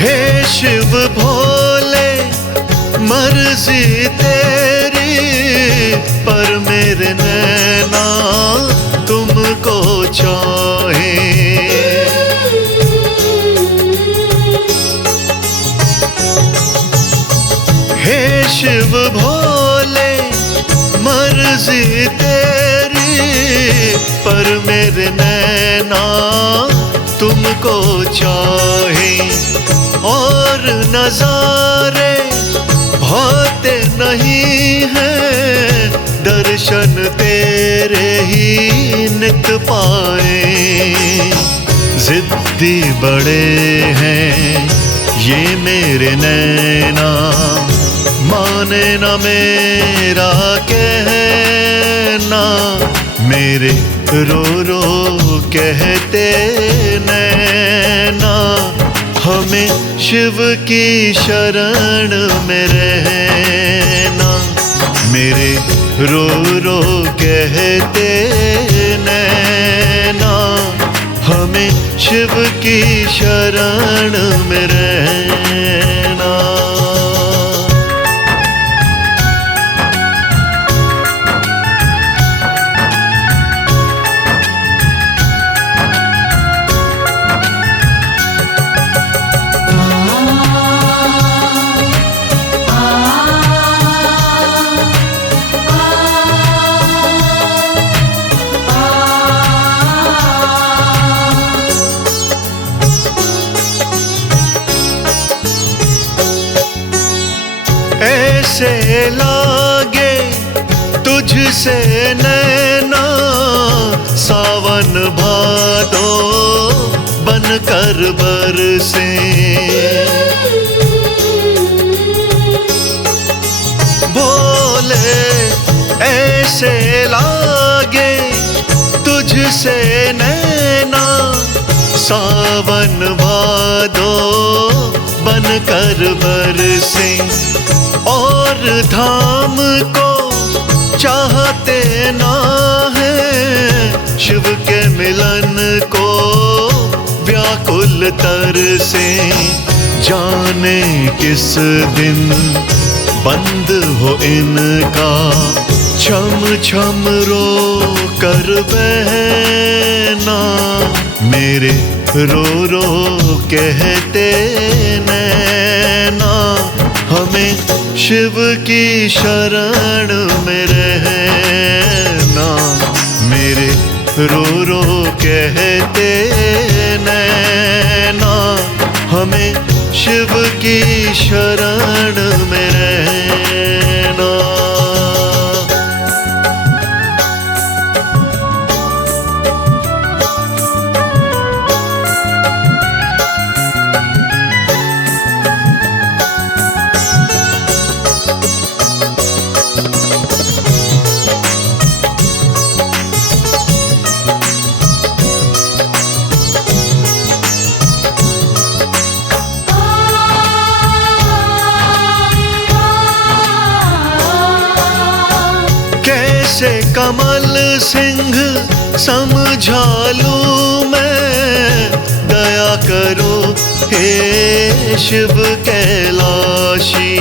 हे शिव भोले मर्जी तेरी, पर मेरे नैना तुमको चाहे। हे शिव भोले मर्जी तेरी, पर मेरे नैना तुमको चाहे। और नजारे होते नहीं हैं, दर्शन तेरे ही नित पाए। जिद्दी बड़े हैं ये मेरे नैना, माने न मेरा कहना। मेरे रो रो कहते नैना, हमें शिव की शरण में रहना। मेरे रो रो कहते नैना, हमें शिव की शरण में रहना। ऐसे लागे तुझसे नैना, सावन भादो बनकर बरसे। बोले ऐसे लागे तुझसे नैना, सावन भादो बनकर बरसे। और धाम को चाहते ना है, शिव के मिलन को व्याकुल तरसे। जाने किस दिन बंद हो इनका, छम छम रो कर बहना। मेरे रो रो कहते नैना, हमें शिव की शरण में रहना। मेरे रो रो कहते नैना, हमें शिव की शरण में रहना। कैसे कमल सिंह समझा लूं मैं, दया करो हे शिव कैलाशी।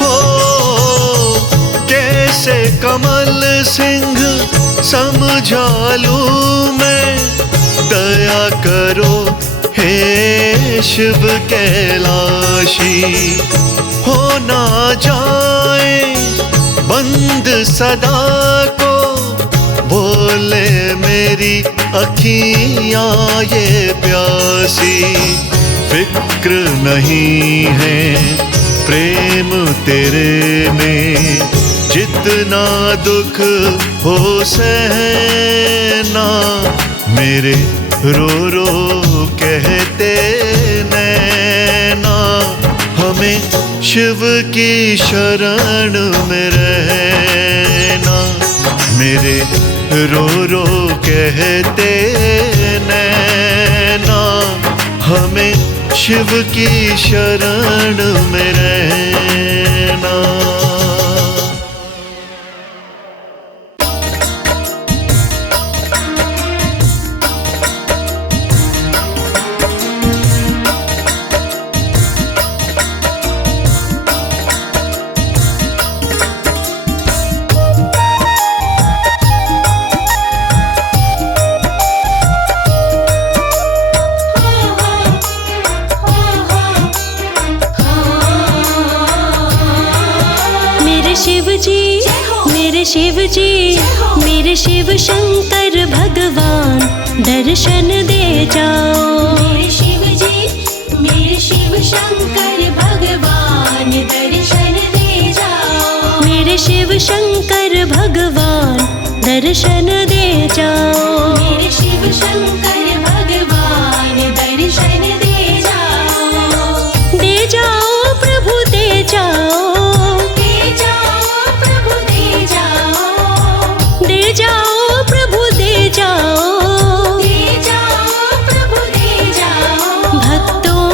हो कैसे कमल सिंह समझा लूं मैं, दया करो हे शिव कैलाशी। हो ना जाए बंद सदा को, बोले मेरी अखियाँ ये प्यासी। फिक्र नहीं है प्रेम तेरे में, जितना दुख हो सहना मेरे रो रो कहते नैना। हमें शिव की शरण में रहना, मेरे रो रो कहते नैना। हमें शिव की शरण में रहना। शिव जी, मेरे शिव शंकर भगवान दर्शन दे जाओ। मेरे शिव जी, मेरे शिव शंकर भगवान दर्शन दे जाओ। मेरे शिव शंकर भगवान दर्शन दे जाओ। मेरे शिव शंकर भगवान दर्शन दे जाओ। दे जाओ प्रभु दे जाओ, दे जाओ प्रभु दे जाओ। दे जाओ प्रभु दे जाओ। दे जाओ प्रभु दे जाओ। भक्तों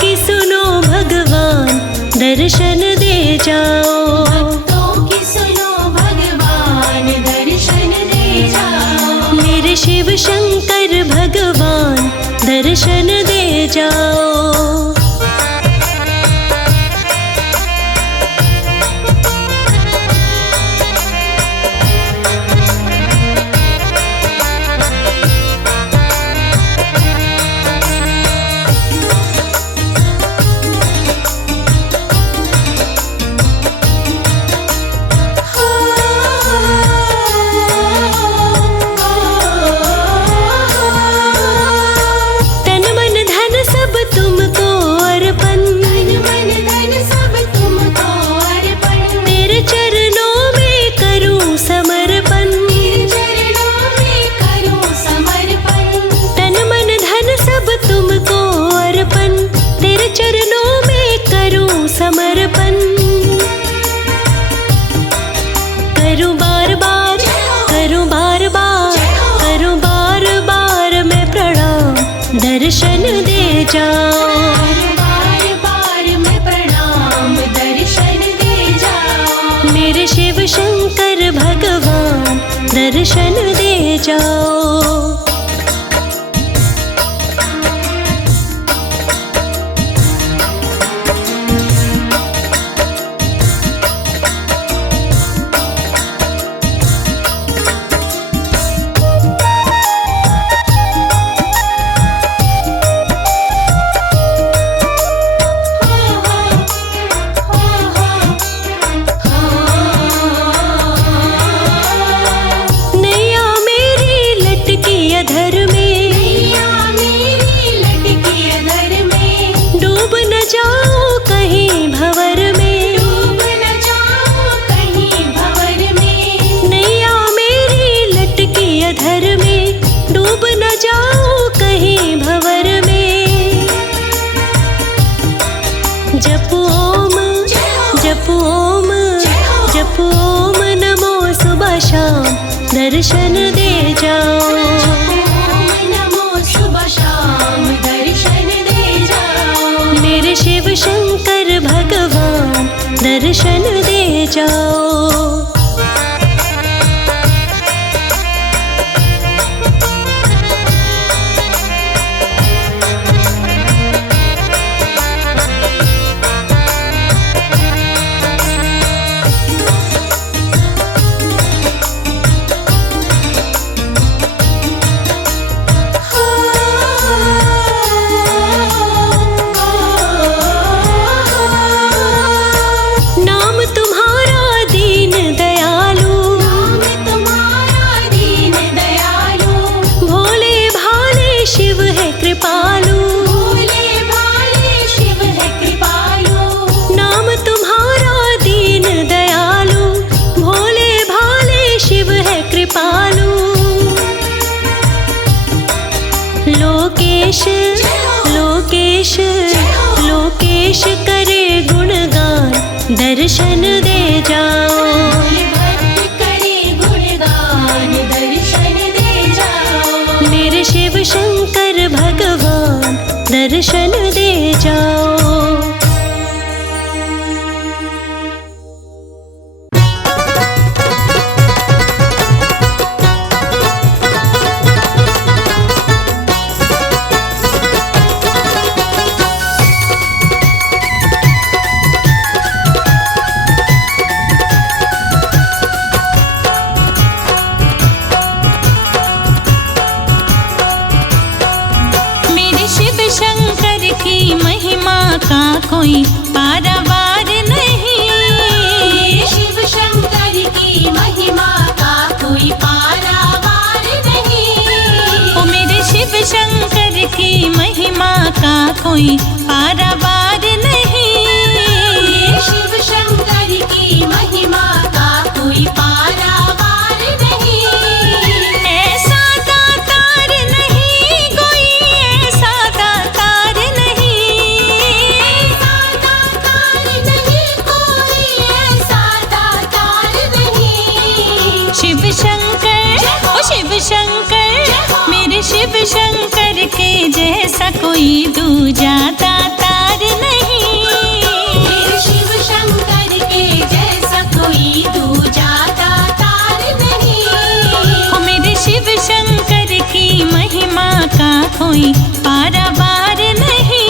की सुनो भगवान दर्शन दे जाओ। भक्तों की सुनो भगवान दर्शन दे जाओ। मेरे शिव शंकर भगवान दर्शन दे जाओ। दर्शन दे जाओ। बार बार मैं प्रणाम दर्शन दे जाओ। मेरे शिव शंकर भगवान दर्शन दे जाओ। जप ओम नमो सुबह शाम दर्शन दे जाओ। नमो सुबह शाम दर्शन दे जाओ। जाओ। नाम तुम्हारा दीन दयालु, नाम तुम्हारा दीन दयालु, भोले भाले शिव है कृपालु। भोले भाले शिव है कृपालु। नाम तुम्हारा दीन दयालु, भोले भाले शिव है कृपालु। लोकेश लोकेश लोकेश करे गुणगान, दर्शन दे जाओ। भोले भक्त करे गुणगान, दर्शन दे जाओ। मेरे शिव शंकर भगवान, दर्शन दे जाओ। मेरे शिव शंकर की महिमा का कोई पारावार नहीं। शिव शंकर की महिमा का कोई पारावार नहीं। ओ मेरे शिव शंकर की महिमा का कोई पारावार नहीं। शिव शंकर की महिमा का कोई पारावार नहीं। ऐसा दातार नहीं कोई, ऐसा दातार नहीं। ऐसा दातार नहीं कोई, ऐसा दातार नहीं। शिव शंकर ओ शिव शंकर, मेरे शिव शंकर के जैसा कोई दूजा दातार नहीं। मेरे शिव शंकर के जैसा कोई दूजा दातार नहीं। ओ मेरे शिव शंकर की महिमा का कोई पारावार नहीं।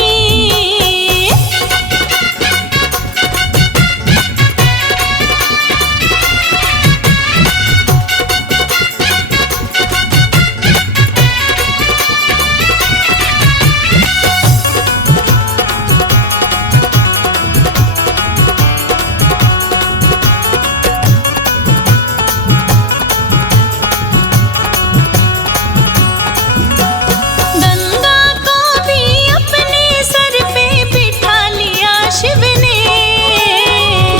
गंगा को भी अपने सर पे बिठा लिया शिव ने।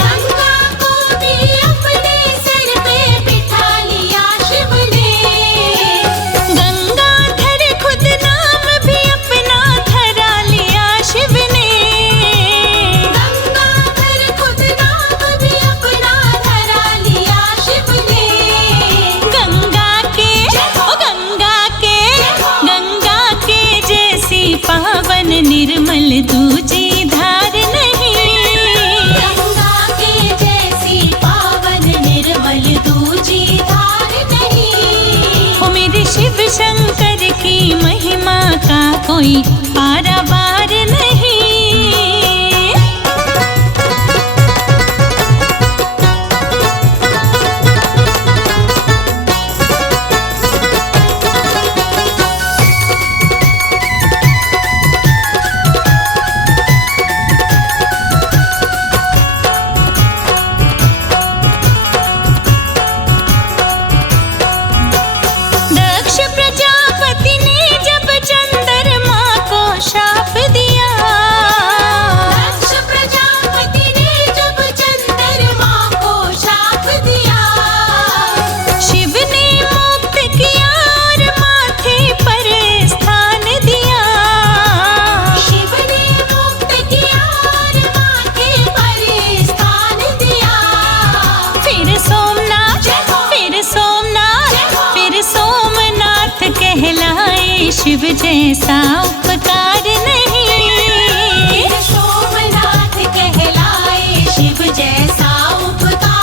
गंगा को भी अपने सर पे बिठा लिया शिव ने। गंगाधर खुद नाम भी अपना धरा लिया शिव ने। गंगाधर खुद नाम भी अपना धरा लिया शिव ने। गंगा के ओ गंगा के जैसी पावन निर्मल दूजी धार नहीं। गंगा के जैसी पावन निर्मल दूजी धार नहीं। ओ मेरे शिव शंकर की महिमा का कोई पारावार नहीं। दक्ष प्रजापति ने जब चंद्रमा को शाप दिया। दक्ष प्रजापति ने जब चंद्रमा को शाप दिया। शिव ने मुक्त किया और माथे पर स्थान दिया। शिव ने मुक्त किया और माथे पर स्थान दिया। फिर सोमनाथ कहलाए शिव जैसा उपकार नहीं। सोमनाथ कहलाए शिव जैसा उपकार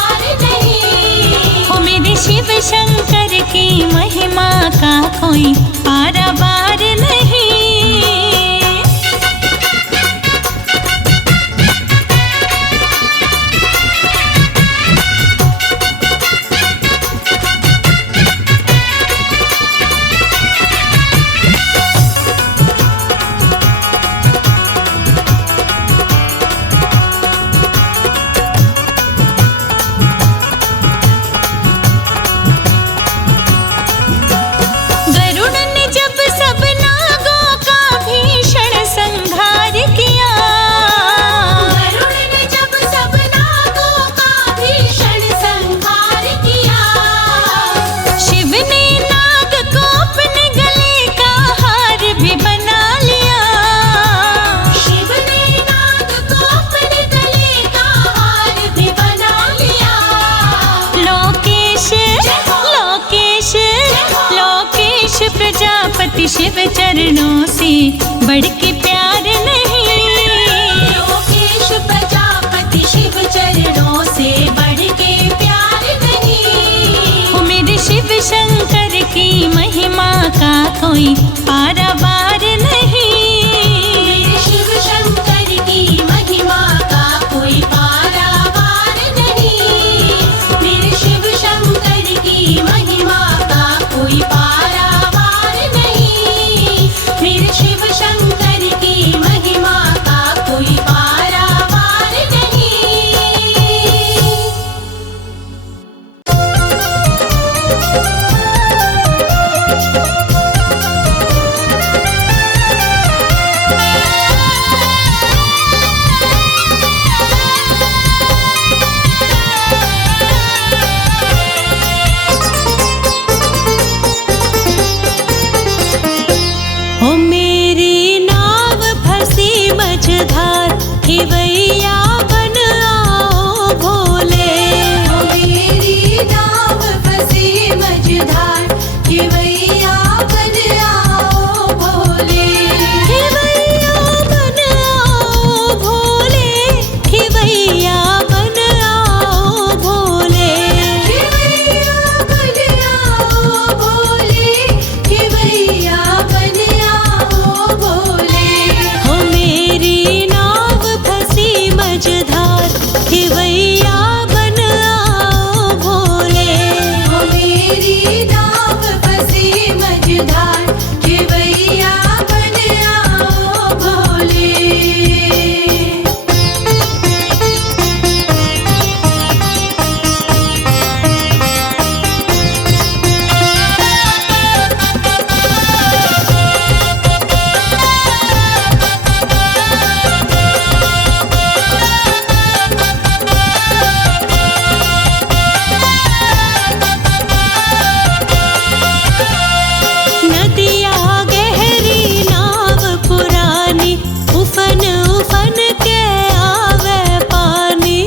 कोई पारावार नहीं। गरुड़ ने जब सब नागों का भीषण संहार किया, गरुड़ ने जब सब नागों का भीषण संहार किया, शिव ने नाग को अपने गले का हार भी बना लिया। शिव ने नाग को अपने गले का हार भी बना लिया। लोकेश लोकेश लोकेश प्रजापति शिव चरणों से बढ़ के प्यार नहीं। लोकेश प्रजापति शिव चरणों से बढ़ के प्यार नहीं। ओ मेरे शिव शंकर की महिमा का कोई पारावार नहीं। मेरे शिव शंकर की महिमा का कोई पारावार नहीं। मेरे शिव शंकर की महिमा का कोई पारावार नहीं। मेरे शिव शंकर की महिमा का कोई पारावार नहीं। ओ मेरी नाव फंसी मझधार, खिवैया बन आओ भोले। ओ मेरी नाव फंसी मझधार, खिवैया बन आओ भोले। खिवैया बन आओ भोले, खिवैया बन आओ भोले। खिवैया बन आओ भोले, खिवैया बन आओ भोले। हो मेरी नाव फंसी मझधार, खिवैया बन आओ भोले। ओ मेरी नाव फंसी मझधार, खिवैया बन आओ भोले। नदिया गहरी नाव पुरानी, उफन उफन के आवे पानी।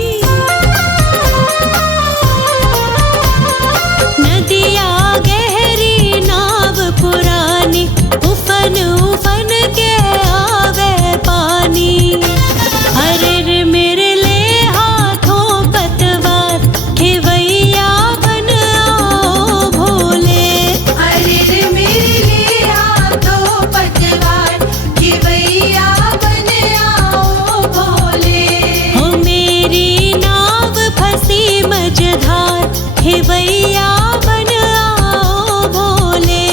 नदिया गहरी नाव पुरानी, उफन उफन के आवे पानी। अरे रे मेरे ले हाथों पतवार, खिवैया बन आओ भोले। अरे रे मेरे हाथों पतवार, खिवैया बन आओ भोले। हो मेरी नाव फंसी मझधार, खिवैया बन आओ भोले।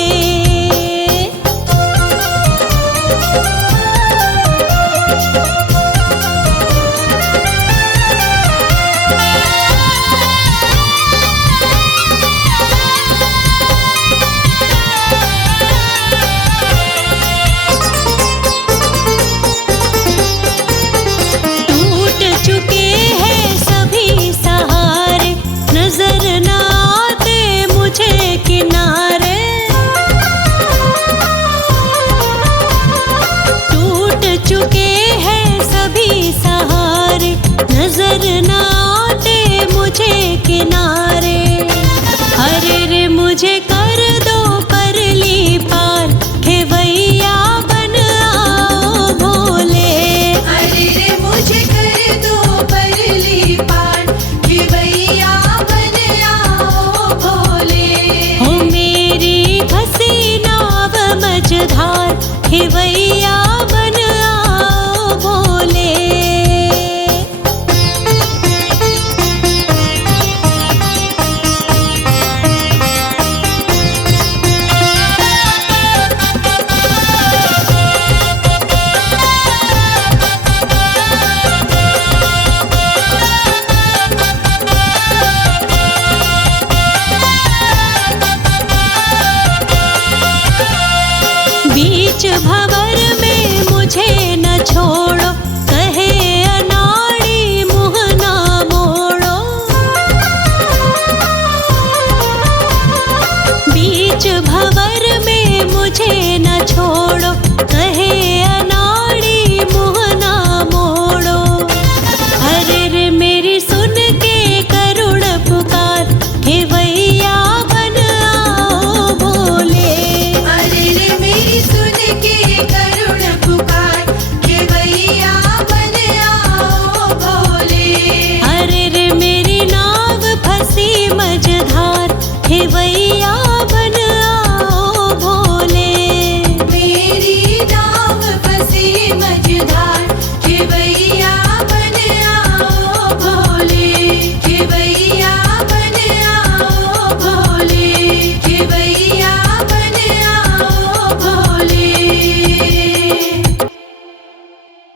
खेवैया बन आओ बोले। बीच भंवर में मुझे न छोड़ो,